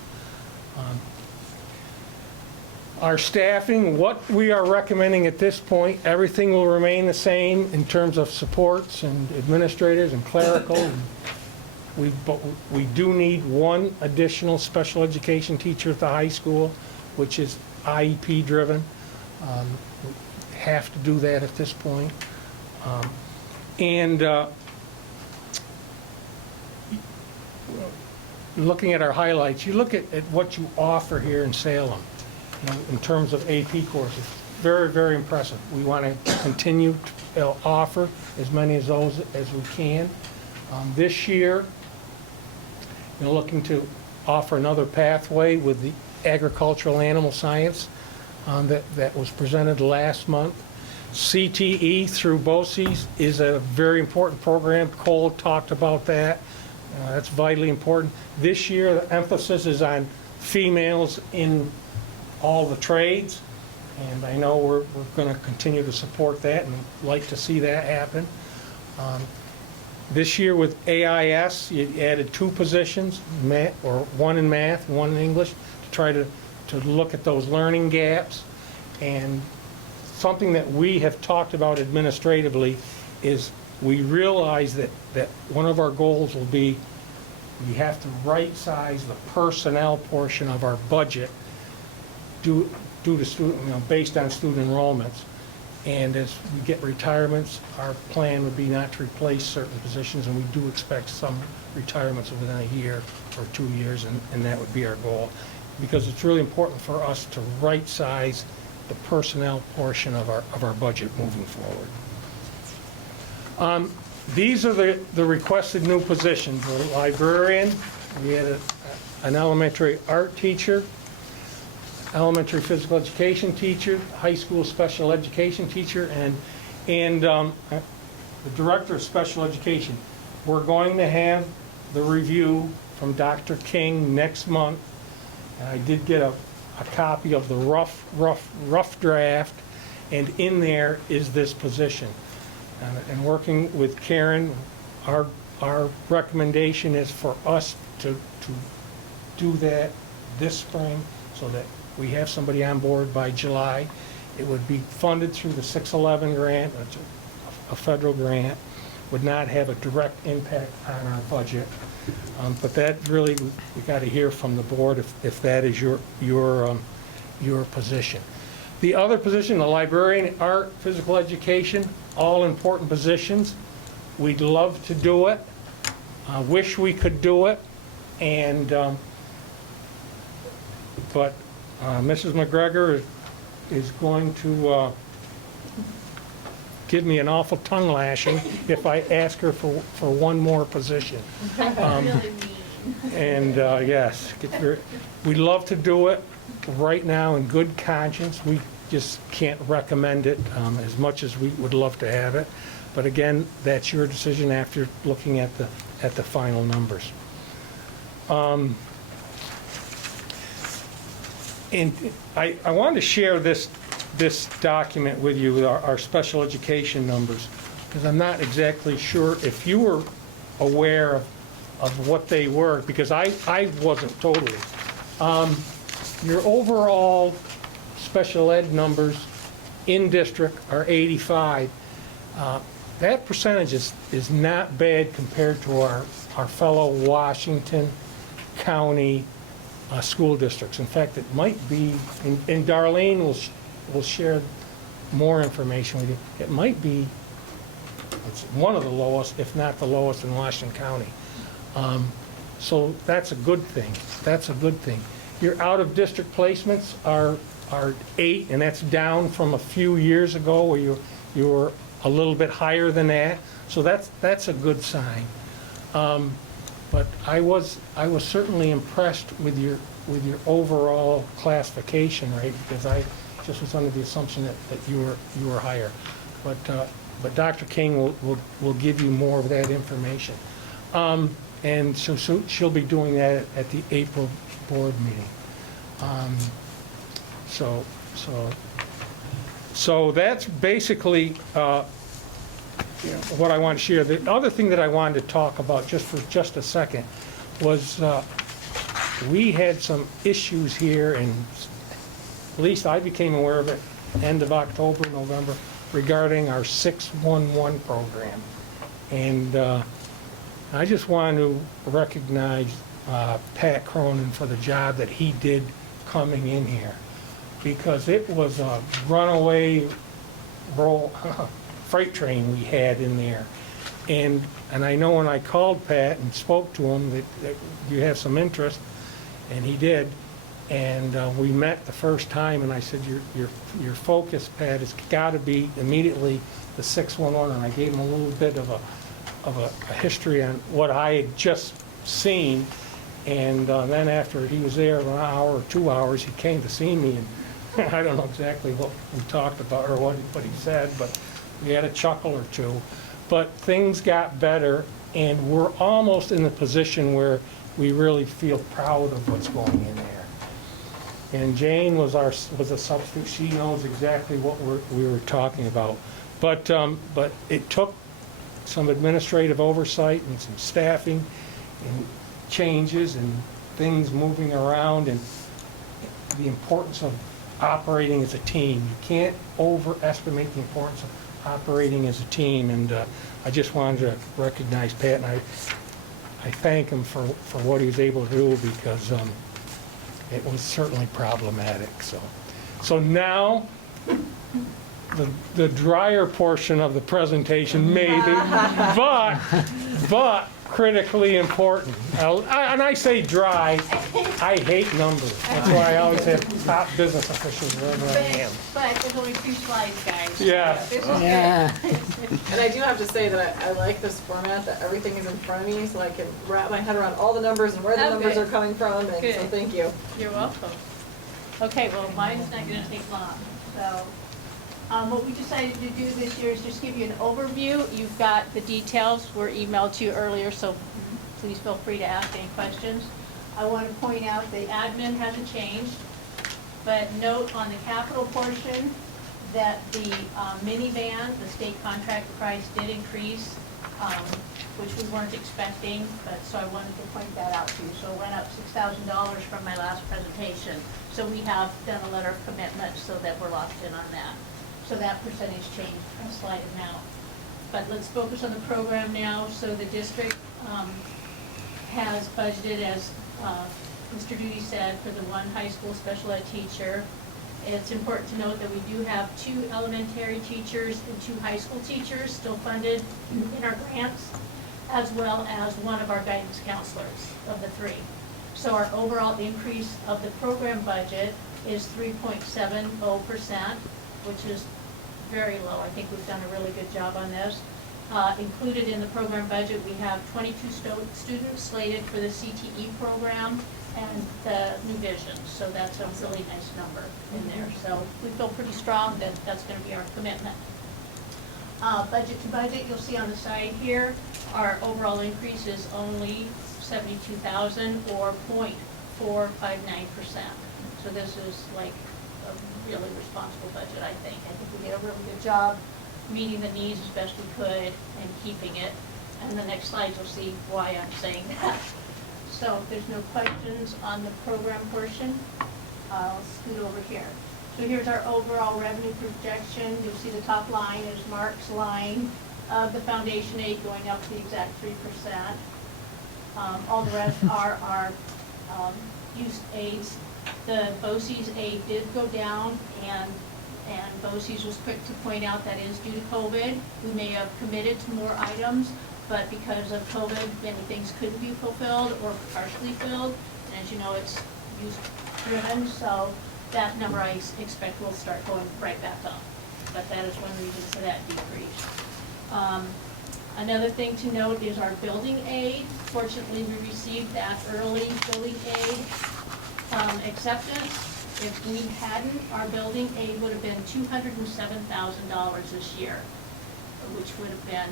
Our staffing, what we are recommending at this point, everything will remain the same in terms of supports and administrators and clerical. But we do need one additional special education teacher at the high school, which is IEP driven. We have to do that at this point. Looking at our highlights, you look at what you offer here in Salem, in terms of AP courses. Very, very impressive. We want to continue to offer as many of those as we can. This year, looking to offer another pathway with the agricultural animal science that was presented last month. CTE through BOCES is a very important program. Cole talked about that. That's vitally important. This year, the emphasis is on females in all the trades, and I know we're going to continue to support that and like to see that happen. This year with AIS, you added 2 positions, one in math, one in English, to try to look at those learning gaps. And something that we have talked about administratively is we realize that one of our goals will be we have to right-size the personnel portion of our budget due to student, based on student enrollments. And as we get retirements, our plan would be not to replace certain positions, and we do expect some retirements within a year or 2 years, and that would be our goal. Because it's really important for us to right-size the personnel portion of our budget moving forward. These are the requested new positions. The librarian, we had an elementary art teacher, elementary physical education teacher, high school special education teacher, and the director of special education. We're going to have the review from Dr. King next month. And I did get a copy of the rough draft, and in there is this position. And working with Karen, our recommendation is for us to do that this spring so that we have somebody on board by July. It would be funded through the 611 grant, a federal grant, would not have a direct impact on our budget. But that really, we got to hear from the board if that is your position. The other position, the librarian, art, physical education, all important positions. We'd love to do it. Wish we could do it. And but Mrs. McGregor is going to give me an awful tongue lashing if I ask her for one more position. Really mean. And yes, we'd love to do it right now in good conscience. We just can't recommend it as much as we would love to have it. But again, that's your decision after looking at the final numbers. And I wanted to share this document with you, our special education numbers, because I'm not exactly sure if you were aware of what they were, because I wasn't totally. Your overall special ed numbers in district are 85. That percentage is not bad compared to our fellow Washington County school districts. In fact, it might be, and Darlene will share more information with you. It might be, it's one of the lowest, if not the lowest in Washington County. So that's a good thing. That's a good thing. Your out-of-district placements are 8, and that's down from a few years ago where you were a little bit higher than that. So that's a good sign. But I was certainly impressed with your overall classification rate, because I just was under the assumption that you were higher. But Dr. King will give you more of that information. And so she'll be doing that at the April board meeting. So that's basically what I want to share. The other thing that I wanted to talk about just a second was we had some issues here, and at least I became aware of it end of October, November, regarding our 611 program. And I just wanted to recognize Pat Cronin for the job that he did coming in here, because it was a runaway freight train we had in there. And I know when I called Pat and spoke to him that you have some interest, and he did. And we met the first time, and I said, your focus, Pat, has got to be immediately the 611. And I gave him a little bit of a history on what I had just seen. And then after he was there an hour or 2 hours, he came to see me, and I don't know exactly what we talked about or what he said, but we had a chuckle or two. But things got better, and we're almost in the position where we really feel proud of what's going in there. And Jane was a substitute. She knows exactly what we were talking about. But it took some administrative oversight and some staffing and changes and things moving around, and the importance of operating as a team. You can't overestimate the importance of operating as a team. And I just wanted to recognize Pat, and I thank him for what he was able to do, because it was certainly problematic. So now, the drier portion of the presentation, maybe, but critically important. And I say dry, I hate numbers. That's why I always have top business officials wherever I am. But there's only 2 slides, guys. Yeah. This is good. And I do have to say that I like this format, that everything is in front of me, so I can wrap my head around all the numbers and where the numbers good. are coming from, and so Good. thank you. You're welcome. Okay, well, mine's not gonna take long, so, what we decided to do this year is just give you an overview. You've got the details, were emailed to you earlier, so please feel free to ask any questions. I want to point out the admin hasn't changed, but note on the capital portion that the minivan, the state contract price did increase, which we weren't expecting, but so I wanted to point that out to you. So it went up $6,000 from my last presentation. So we have done a letter of commitment so that we're locked in on that. So that percentage changed a slight amount. But let's focus on the program now. So the district has budgeted, as Mr. Duty said, for the 1 high school special ed teacher. It's important to note that we do have 2 elementary teachers and 2 high school teachers still funded in our grants, as well as 1 of our guidance counselors of the 3. So our overall increase of the program budget is 3.70%, which is very low. I think we've done a really good job on this. Included in the program budget, we have 22 students slated for the CTE program and the New Vision. So that's a really nice number in there. So we feel pretty strong that that's going to be our commitment. Budget to budget, you'll see on the side here, our overall increase is only $72,000 or 0.459%. So this is like a really responsible budget, I think. I think we did a really good job meeting the needs as best we could and keeping it. And the next slide, you'll see why I'm saying that. So if there's no questions on the program portion, I'll scoot over here. So here's our overall revenue projection. You'll see the top line is Mark's line of the foundation aid going up to the exact 3%. All the rest are our used aids. The BOCES aid did go down, and BOCES was quick to point out that is due to COVID. We may have committed to more items, but because of COVID, many things couldn't be fulfilled or partially filled. And as you know, it's use driven, so that number I expect will start going right back up. But that is one reason for that decrease. Another thing to note is our building aid. Fortunately, we received that early building aid acceptance. If we hadn't, our building aid would have been $207,000 this year, which would have been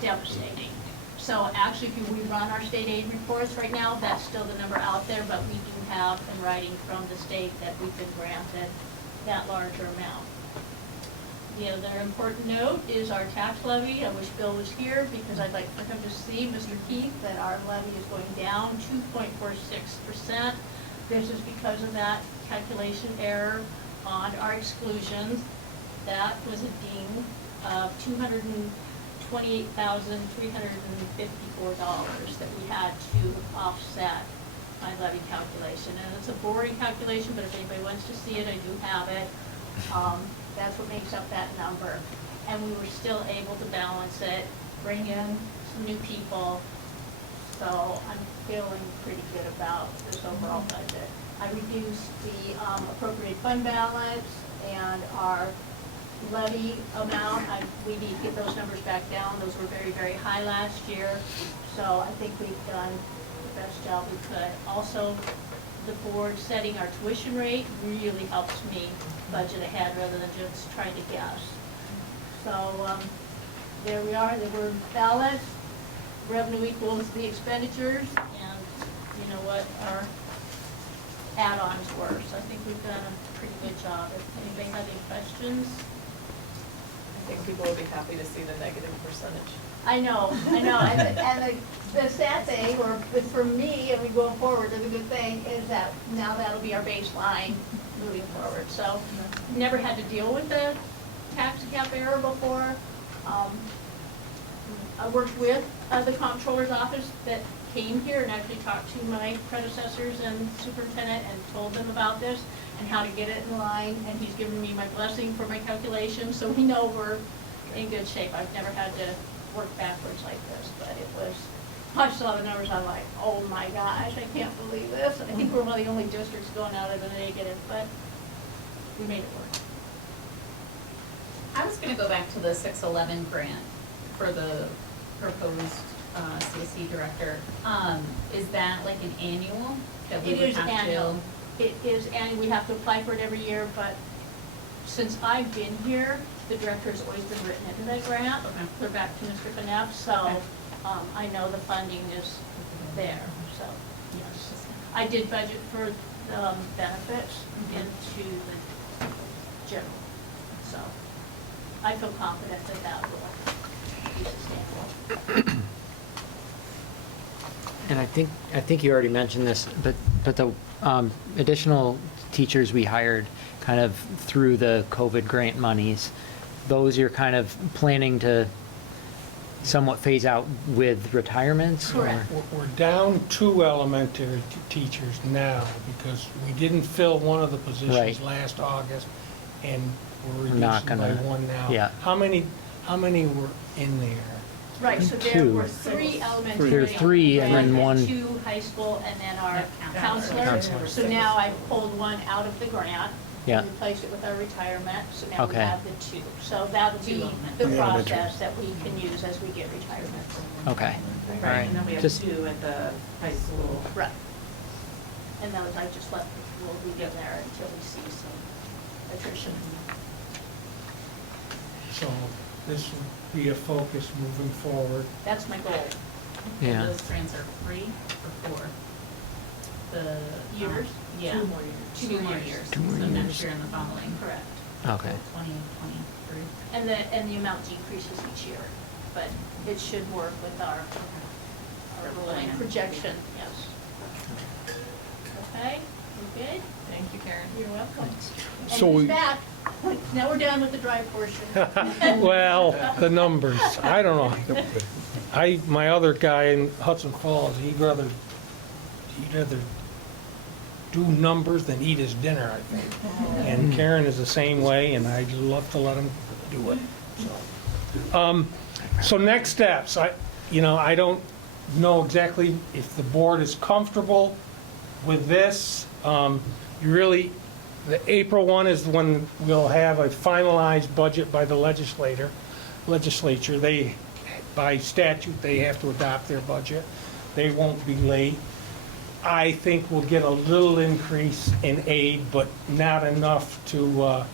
devastating. So actually, if we run our state aid reports right now, that's still the number out there, but we do have in writing from the state that we've been granted that larger amount. The other important note is our tax levy. I wish Bill was here because I'd like for him to see, Mr. Keith, that our levy is going down 2.46%. This is because of that calculation error on our exclusions. That was a ding of $228,354 that we had to offset my levy calculation. And it's a boring calculation, but if anybody wants to see it, I do have it. That's what makes up that number. And we were still able to balance it, bring in some new people. So I'm feeling pretty good about this overall budget. I reduced the appropriate fund balance and our levy amount. We need to get those numbers back down. Those were very, very high last year. So I think we've done the best job we could. Also, the board setting our tuition rate really helps me budget ahead rather than just trying to guess. So there we are. They were balanced. Revenue equals the expenditures, and you know what our add-ons were. So I think we've done a pretty good job. If anybody has any questions. I think people will be happy to see the negative percentage. I know, and the sad thing, or for me, and we go forward, the good thing is that now that'll be our baseline moving forward. So never had to deal with the tax cap error before. I worked with the comptroller's office that came here and actually talked to my predecessors and superintendent and told them about this and how to get it in line, and he's given me my blessing for my calculations, so we know we're in good shape. I've never had to work backwards like this, but it was, I saw the numbers, I'm like, oh my gosh, I can't believe this. And I think we're one of the only districts going out of the negative, but we made it work. I was gonna go back to the 611 grant for the proposed CSE director. Is that like an annual that we It would is have to? annual. It is annual. We have to apply for it every year, but since I've been here, the director has always been written into that grant. Okay. Clear back to Mr. Knapp, so Okay. I know the funding is there, so, yes. I did budget for the benefits into the general, so I feel confident that that will be sustainable. And I think you already mentioned this, but the additional teachers we hired kind of through the COVID grant monies, those you're kind of planning to somewhat phase out with retirements? or- Correct. We're down 2 elementary teachers now because we didn't fill one of the positions Right. last August, and we're We're not reducing by gonna- 1 now. yeah. How many were in there? Right, so there Two. were 3 elementary. There are 3 and then 1. 2 high school, and then our Counselor. counselor. So now I pulled 1 out of the grant. Yeah. Replaced it with our retirement, so now we Okay. have the 2. So that'll be 2 the elementary. process that we can use as we get retirements. Okay. Right, All right. and then we have Just- 2 at the high school. Right. And those I just left, we'll leave in there until we see some attrition. So this will be a focus moving forward. That's my goal. Yeah. Those trans are 3 or 4? The Years? Yeah. 2 more years. 2 more years. 2 more So years. next year and the following. Correct. Okay. 2023. And the amount decreases each year, but it should work with our plan. projection, yes. Okay, we good? Thank you, Karen. You're welcome. So And we- he's back. Now we're done with the dry portion. Well, the numbers, I don't know. My other guy in Hudson Falls, he'd rather do numbers than eat his dinner, I think. And Karen is the same way, and I'd love to let him do it. So next steps, I don't know exactly if the board is comfortable with this. The April one is when we'll have a finalized budget by the legislature. They, by statute, they have to adopt their budget. They won't be late. I think we'll get a little increase in aid, but not enough to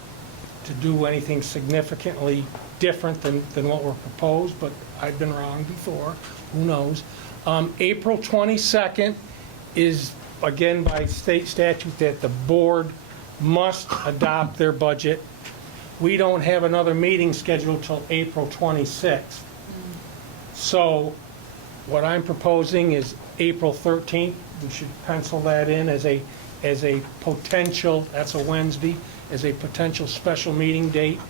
do anything significantly different than what were proposed, but I've been wrong before, who knows. April 22nd is, again, by state statute, that the board must adopt their budget. We don't have another meeting scheduled till April 26th. So what I'm proposing is April 13th. We should pencil that in as a potential, that's a Wednesday, as a potential special meeting date.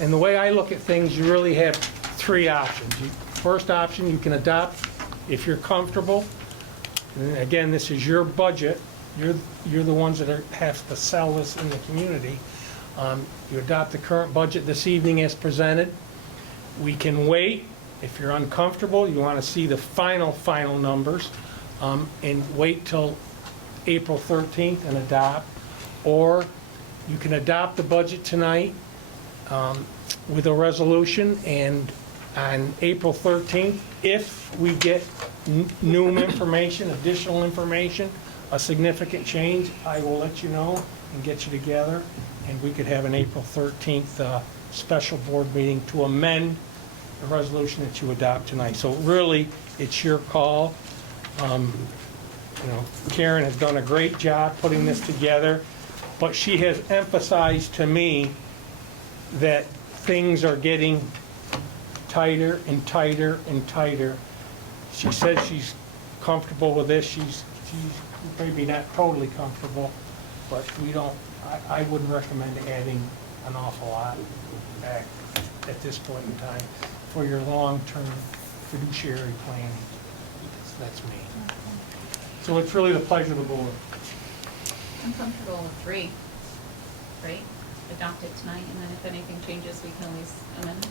And the way I look at things, you really have three options. First option, you can adopt if you're comfortable. And again, this is your budget. You're the ones that have to sell this in the community. You adopt the current budget this evening as presented. We can wait. If you're uncomfortable, you want to see the final numbers, and wait till April 13th and adopt. Or you can adopt the budget tonight with a resolution, and on April 13th, if we get new information, additional information, a significant change, I will let you know and get you together, and we could have an April 13th special board meeting to amend the resolution that you adopt tonight. So really, it's your call. Karen has done a great job putting this together, but she has emphasized to me that things are getting tighter and tighter and tighter. She says she's comfortable with this. She's maybe not totally comfortable, but I wouldn't recommend adding an awful lot back at this point in time for your long-term fiduciary planning. That's me. So it's really the pleasure of the board. I'm comfortable with 3, right? Adopt it tonight, and then if anything changes, we can always amend it.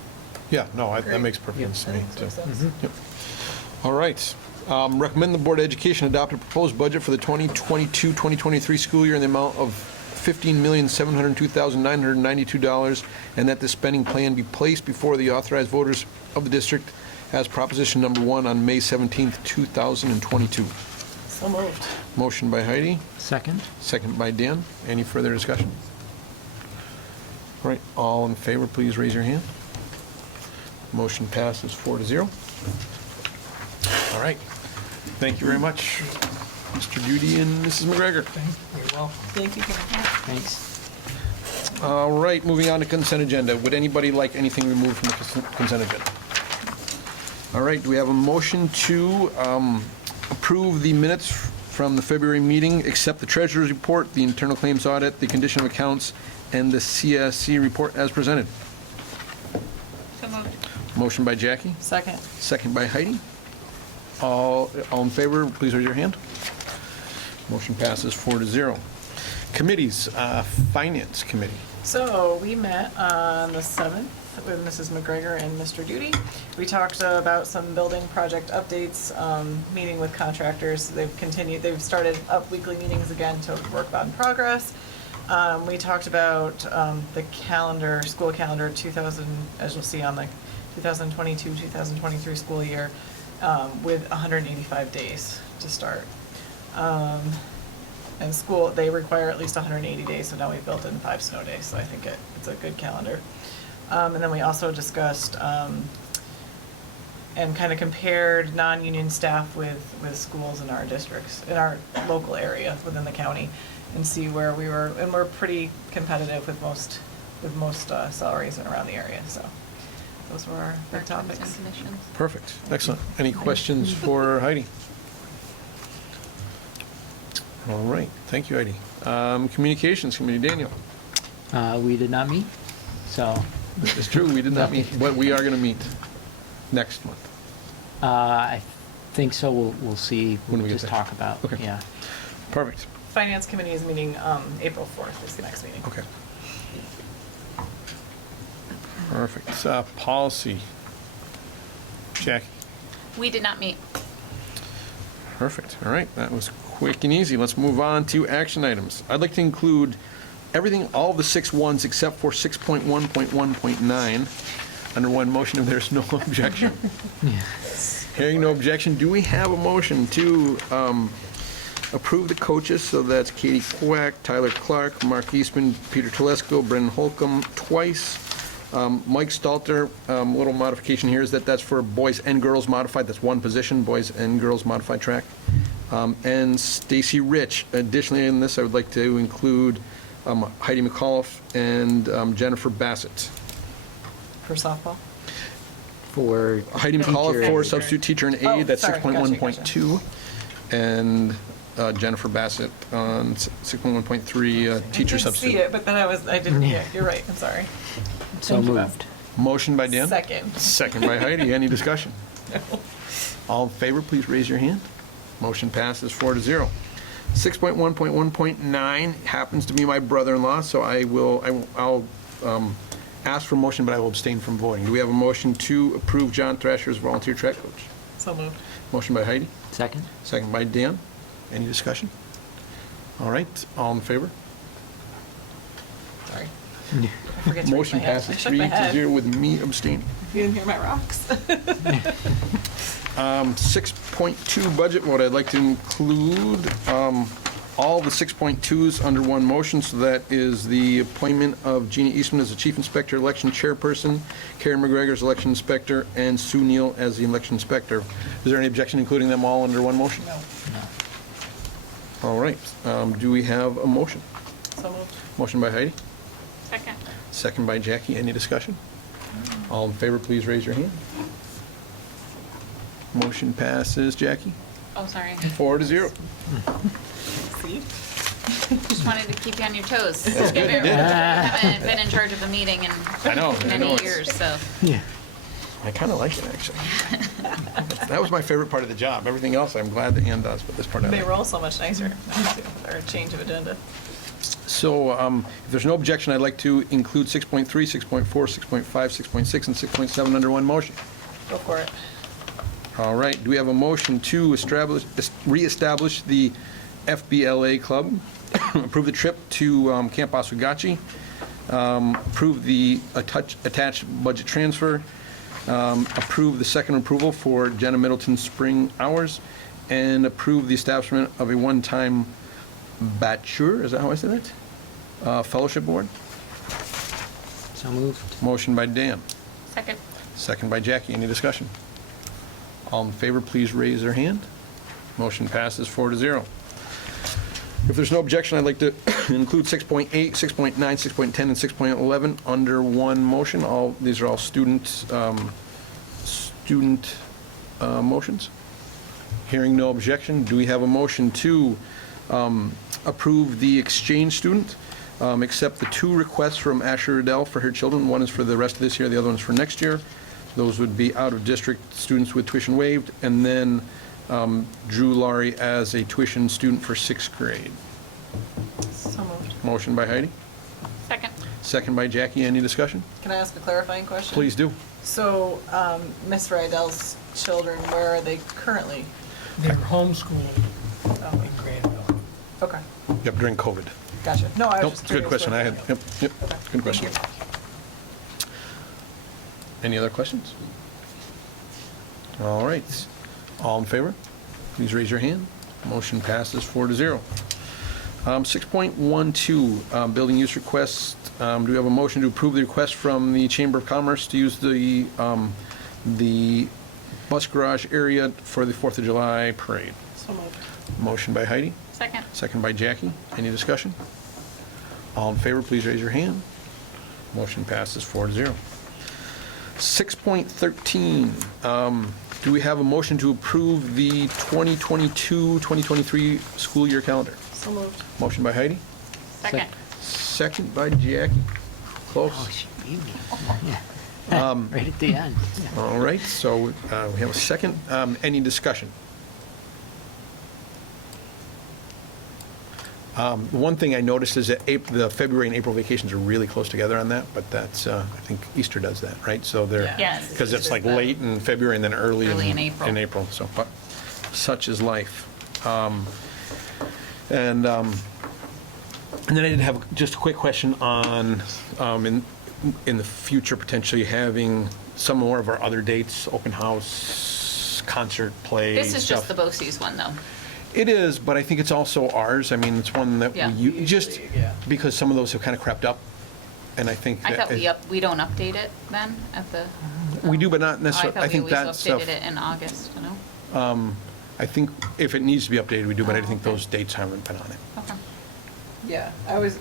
Yeah, no, that Great. makes perfect sense to me, too. Mm-hmm. Yep. All right. Recommend the Board of Education adopt a proposed budget for the 2022-2023 school year in the amount of $15,702,992, and that the spending plan be placed before the authorized voters of the district as proposition number 1 on May 17th, 2022. So moved. Motion by Heidi, Second? second by Dan. Any further discussion? All right, all in favor, please raise your hand. Motion passes 4-0. All right. Thank you very much, Mr. Duty and Mrs. McGregor. You're welcome. Thank you, Karen. Thanks. All right, moving on to consent agenda. Would anybody like anything removed from the consent agenda? All right, do we have a motion to approve the minutes from the February meeting, except the treasurer's report, the internal claims audit, the condition of accounts, and the CSC report as presented? So moved. Motion by Jackie, Second. second by Heidi. All in favor, please raise your hand. Motion passes 4-0. Committees, Finance Committee. So we met on the 7th with Mrs. McGregor and Mr. Duty. We talked about some building project updates, meeting with contractors. They've started up weekly meetings again to work on progress. We talked about the calendar, school calendar 2000, as you'll see on the 2022-2023 school year, with 185 days to start. And school, they require at least 180 days, so now we've built in 5 snow days, so I think it's a good calendar. And then we also discussed and kind of compared non-union staff with schools in our districts, in our local area within the county, and see where we were, and we're pretty competitive with most salaries around the area, so those were our big topics. And commissions. Perfect, excellent. Any questions for Heidi? All right, thank you, Heidi. Communications Committee, Daniel. We did not meet, so It's true, we did not meet, but we are going to meet next month. I think so. We'll see. When We'll we get just there. talk about. Okay. Yeah. Perfect, Finance Committee is meeting April 4th is the next meeting. okay. Perfect. Policy. Jackie. We did not meet. Perfect. All right, that was quick and easy. Let's move on to action items. I'd like to include everything, all the 6.1s except for 6.1.1.9 under one motion if there's no objection. Hearing no objection, do we have a motion to approve the coaches? So that's Katie Quack, Tyler Clark, Mark Eastman, Peter Telesco, Brendan Holcomb twice. Mike Stalter, little modification here is that's for boys and girls modified, that's one position, boys and girls modified track. And Stacy Rich. Additionally in this, I would like to include Heidi McAuliffe and Jennifer Bassett. For softball? For Heidi McAuliffe for teacher. substitute teacher in A, Oh, that's sorry, gotcha, 6.1.2. And Jennifer Bassett on 6.1.3, teacher I did substitute. see it, but then I didn't, yeah, you're right, I'm sorry. So Thank you, moved. Motion by Dan. Second. Second by Heidi. Any discussion? All in favor, please raise your hand. Motion passes 4-0. 6.1.1.9 happens to be my brother-in-law, so I'll ask for motion, but I will abstain from voting. Do we have a motion to approve John Thrasher as volunteer track coach? So moved. Motion by Heidi, Second? second by Dan. Any discussion? All right, all in favor? Sorry. I forget to raise Motion my hand. passes I shook my head. 3-0 with me abstaining. You didn't hear my rocks. 6.2 budget vote, I'd like to include all the 6.2s under one motion, so that is the appointment of Jeannie Eastman as the Chief Inspector, Election Chairperson, Karen McGregor as Election Inspector, and Sue Neal as the Election Inspector. Is there any objection including them all under one motion? No. All right, do we have a motion? So moved. Motion by Heidi, Second. second by Jackie, any discussion? All in favor, please raise your hand. Motion passes, Jackie, Oh, sorry. 4-0. See? Just wanted to keep you on your toes. That's good, you did. Haven't been in charge of a meeting in I know, many it's- years, so. Yeah. I kind of like it, actually. That was my favorite part of the job. Everything else, I'm glad that Ann does, but this part I They like. roll so much nicer now, too, with our change of agenda. So if there's no objection, I'd like to include 6.3, 6.4, 6.5, 6.6, and 6.7 under one motion. Go for it. All right, do we have a motion to reestablish the FBLA club, approve the trip to Camp Oswegatchie, approve the attached budget transfer, approve the second approval for Jenna Middleton's spring hours, and approve the establishment of a one-time bachelor, is that how I say that? Fellowship board? So moved. Motion by Dan, Second. second by Jackie. Any discussion? All in favor, please raise their hand. Motion passes 4-0. If there's no objection, I'd like to include 6.8, 6.9, 6.10, and 6.11 under one motion. These are all student motions. Hearing no objection, do we have a motion to approve the exchange student, accept the two requests from Asher Adele for her children? One is for the rest of this year, the other one's for next year. Those would be out-of-district students with tuition waived, and then Drew Laurie as a tuition student for 6th grade. So moved. Motion by Heidi, Second. second by Jackie. Any discussion? Can I ask a clarifying question? Please do. So, Ms. Rydell's children, where are they currently? They're homeschooled Oh, in Granville. okay, Yep, during COVID. gotcha. No, I was Nope, just good curious. question. where I they had, are. yep, Okay, good thank question. you. Any other questions? All right. All in favor? Please raise your hand. Motion passes 4-0. 6.12, building use request. Do we have a motion to approve the request from the Chamber of Commerce to use the bus garage area for the 4th of July parade? So moved. Motion by Heidi, Second. second by Jackie. Any discussion? All in favor, please raise your hand. Motion passes 4-0. 6.13, do we have a motion to approve the 2022-2023 school year calendar? So moved. Motion by Heidi, Second. second by Jackie. Oh, Close. she beat me. Yeah. Right at the end. Yeah. All right, so we have a second. Any discussion? The one thing I noticed is that the February and April vacations are really close together on that, but that's, I think Easter does that, right? So they're, Yeah. Yes. because it's like late in February and then early Early in April. In April, so, but such is life. And then I did have just a quick question on, in the future, potentially having some more of our other dates, open house, concert, play, This is just stuff. the BOCES one, though. It is, but I think it's also ours. I mean, it's one that Yeah. we, just yeah. because some of those have kind of crept up, and I think I that thought we don't update it then at the. we do, but not Oh, I necessarily. thought we think always that stuff. updated it in August, you know? I think if it needs to be updated, we do, but I Oh, think okay. those dates haven't been on it. Okay. Yeah, I was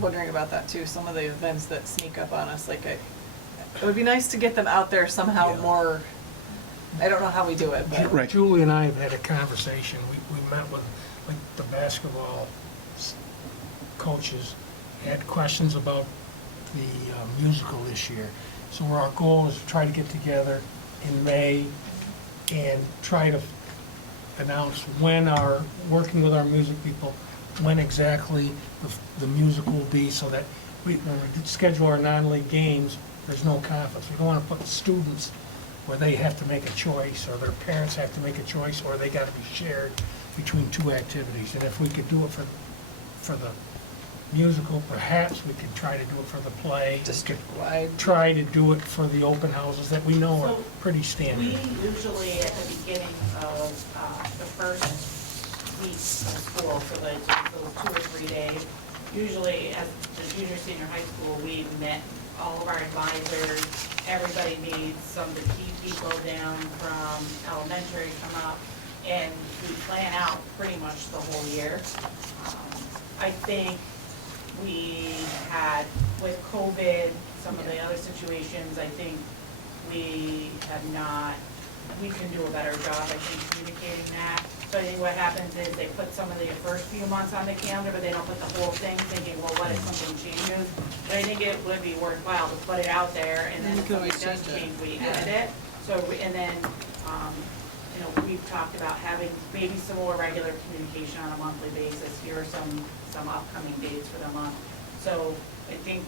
wondering about that too, some of the events that sneak up on us, like it would be nice to get them out there somehow more, I don't know how we do it, but. Right. Julie and I have had a conversation. We met with, like, the basketball coaches, had questions about the musical this year. So our goal is to try to get together in May and try to announce when working with our music people, when exactly the music will be, so that when we schedule our non-league games, there's no conflicts. We don't want to put the students where they have to make a choice, or their parents have to make a choice, or they got to be shared between two activities. And if we could do it for the musical, perhaps we could try to do it for the play. District-wide. Try to do it for the open houses that we know are So, pretty standard. We usually, at the beginning of the first week of school, so those 2 or 3 days, usually as the junior, senior high school, we met all of our advisors, everybody needs some of the key people down from elementary come up, and we plan out pretty much the whole year. I think we had, with COVID, some of the other situations, I think we have not, we can do a better job, I think, communicating that. So I think what happens is they put some of the first few months on the calendar, but they don't put the whole thing, thinking, well, what if something changes? But I think it would be worthwhile to put it out there, and then if something does change, we edit it. So, and then, you know, we've talked about having maybe some more regular communication on a monthly basis. Here are some upcoming dates for the month. So I think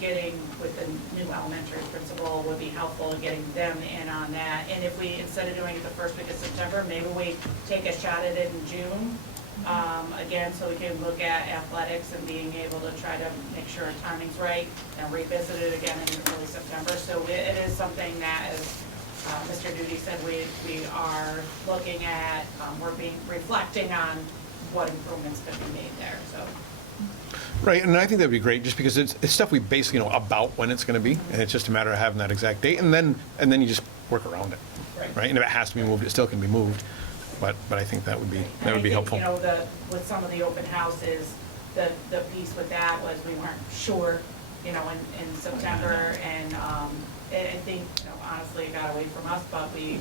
getting with the new elementary principal would be helpful in getting them in on that. And if we, instead of doing it the first week of September, maybe we take a shot at it in June. Again, so we can look at athletics and being able to try to make sure our timing's right and revisit it again in early September. So it is something that, as Mr. Duty said, we are looking at, we're reflecting on what improvements could be made there, so. Right, and I think that'd be great, just because it's stuff we basically know about when it's going to be, and it's just a matter of having that exact date, and then you just work around it, right? And if it has to be moved, it still can be moved, but I think that would be helpful. And I think, you know, with some of the open houses, the piece with that was we weren't sure, you know, in September, and I think, you know, honestly, it got away from us, but we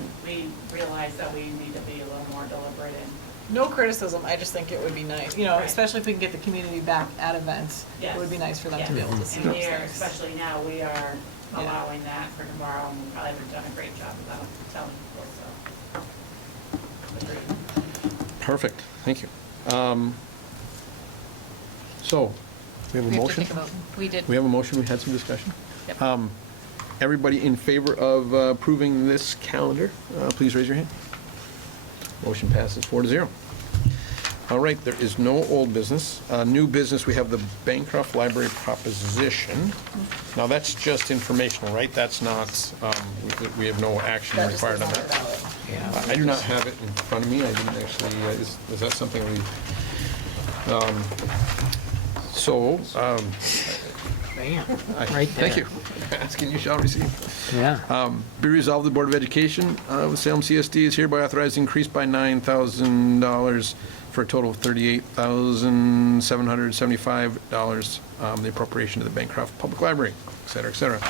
realized that we need to be a little more deliberate and. No criticism, I just think it would be nice, you know, Right. especially if we can get the community back at events. Yes. It would be nice for them to be Yes. able to see And those we are, things. especially now, we are Yeah. allowing that for tomorrow, and we probably haven't done a great job about telling people, so. Agreed. Perfect, thank you. So, we have a We have to motion? think about, we did. We have a motion, we had some discussion. Yep. Everybody in favor of approving this calendar, please raise your hand. Motion passes 4-0. All right, there is no old business. New business, we have the Bancroft Library proposition. Now, that's just informational, right? That's not, we have no action That just required on is on the that. ballot. Yeah. I do not have it in front of me. I didn't actually, is that something we, so, Bam, I- right thank there. you. Ask and you shall receive. Yeah. Be resolved, the Board of Education with Salem CSD is hereby authorized to increase by $9,000 for a total of $38,775, the appropriation to the Bancroft Public Library, et cetera, et cetera.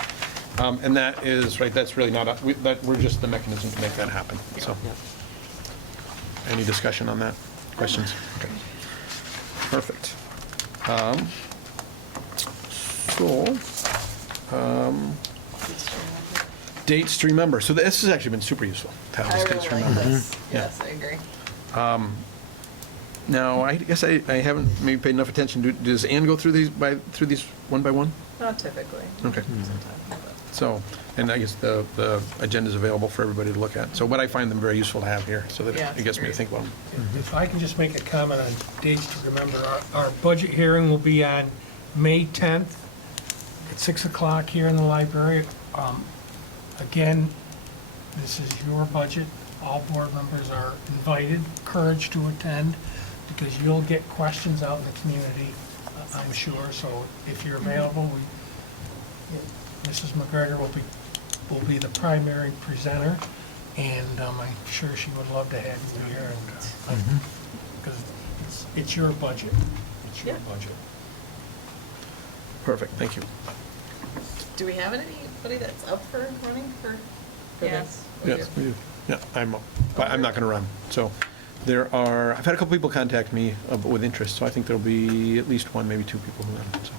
And that is, right, that's really not, we're just the mechanism to make that happen, so. Any discussion on that? Questions? Okay. Perfect. Dates to remember. So this has actually been super useful, to have I this really dates to like remember. this, Yeah. yes, I agree. Now, I guess I haven't maybe paid enough attention. Does Ann go through these one by one? Not typically. Okay. Sometimes, but- So, and I guess the agenda's available for everybody to look at. So, but I find them very useful to have here, so that Yeah, it gets me to it's think about them. If I can just make a comment on dates to remember, our budget hearing will be on May 10th at 6 o'clock here in the library. Again, this is your budget. All board members are invited, encouraged to attend, because you'll get questions out in the community, I'm sure. So if you're available, Mrs. McGregor will be the primary presenter, and I'm sure she would love to have you here, and because it's your budget. It's your budget. Perfect, thank you. Do we have anybody that's up for running for Yes. this? Yes, we do. Yeah, I'm not going to run. So I've had a couple people contact me with interest, so I think there'll be at least one, maybe two people who run. So.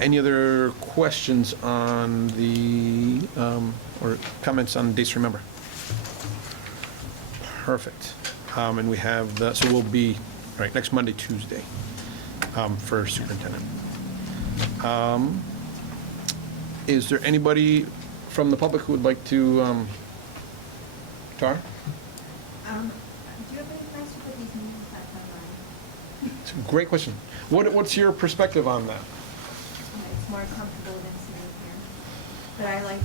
Any other questions on or comments on dates to remember? Perfect. And we have so we'll be, right, next Monday, Tuesday, for superintendent. Is there anybody from the public who would like to, Tara? Do you have any plans to put these meetings back online? It's a great question. What's your perspective on that? It's more comfortable than sitting here. But I like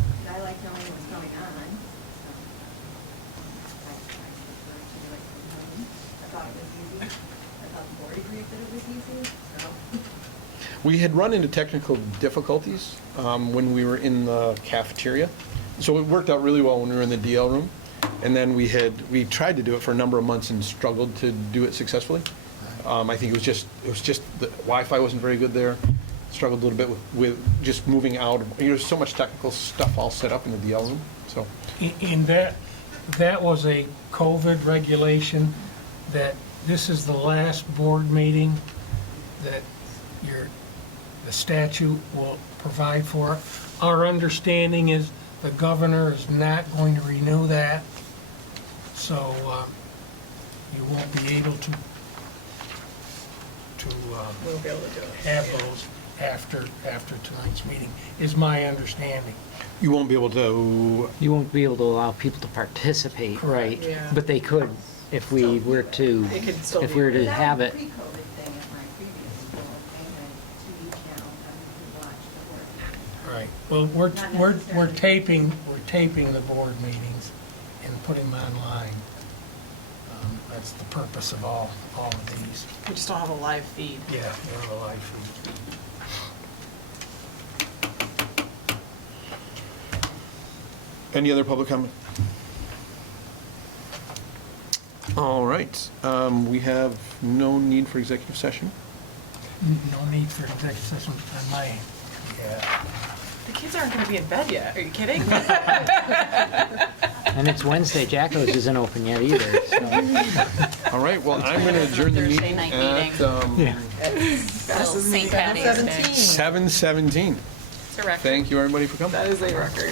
knowing what's going on. So I prefer to do it from home. I thought it was easy. I thought the board agreed that it was easy, so. We had run into technical difficulties when we were in the cafeteria. So it worked out really well when we were in the DL room. And then we tried to do it for a number of months and struggled to do it successfully. I think it was just the Wi-Fi wasn't very good there. Struggled a little bit with just moving out. There's so much technical stuff all set up in the DL room. So In that was a COVID regulation, that this is the last board meeting that the statute will provide for. Our understanding is the governor is not going to renew that, so you won't be able to We'll be able to do it. have those after tonight's meeting, is my understanding. you won't be able to. You won't be able to allow people to participate, right? Yeah. But they could if we were to, It could still if be- we were to That have was it. a pre-COVID thing at my previous school. They had 2 channels and you could watch the board. Right. Well, we're Not necessarily. taping the board meetings and putting them online. That's the purpose of all of these. We just don't have a live feed. Yeah, they're on the live feed. Any other public comment? All right. We have no need for executive session. No need for executive session on my, yeah. The kids aren't gonna be in bed yet, are you kidding? And it's Wednesday, Jacko's isn't open yet either, so. All right, well, I'm going to adjourn the Thursday meeting night at meeting. Fastest St. meeting Patty's ever. Day. 7:17. It's a record. Thank you, everybody, for coming. That is a record.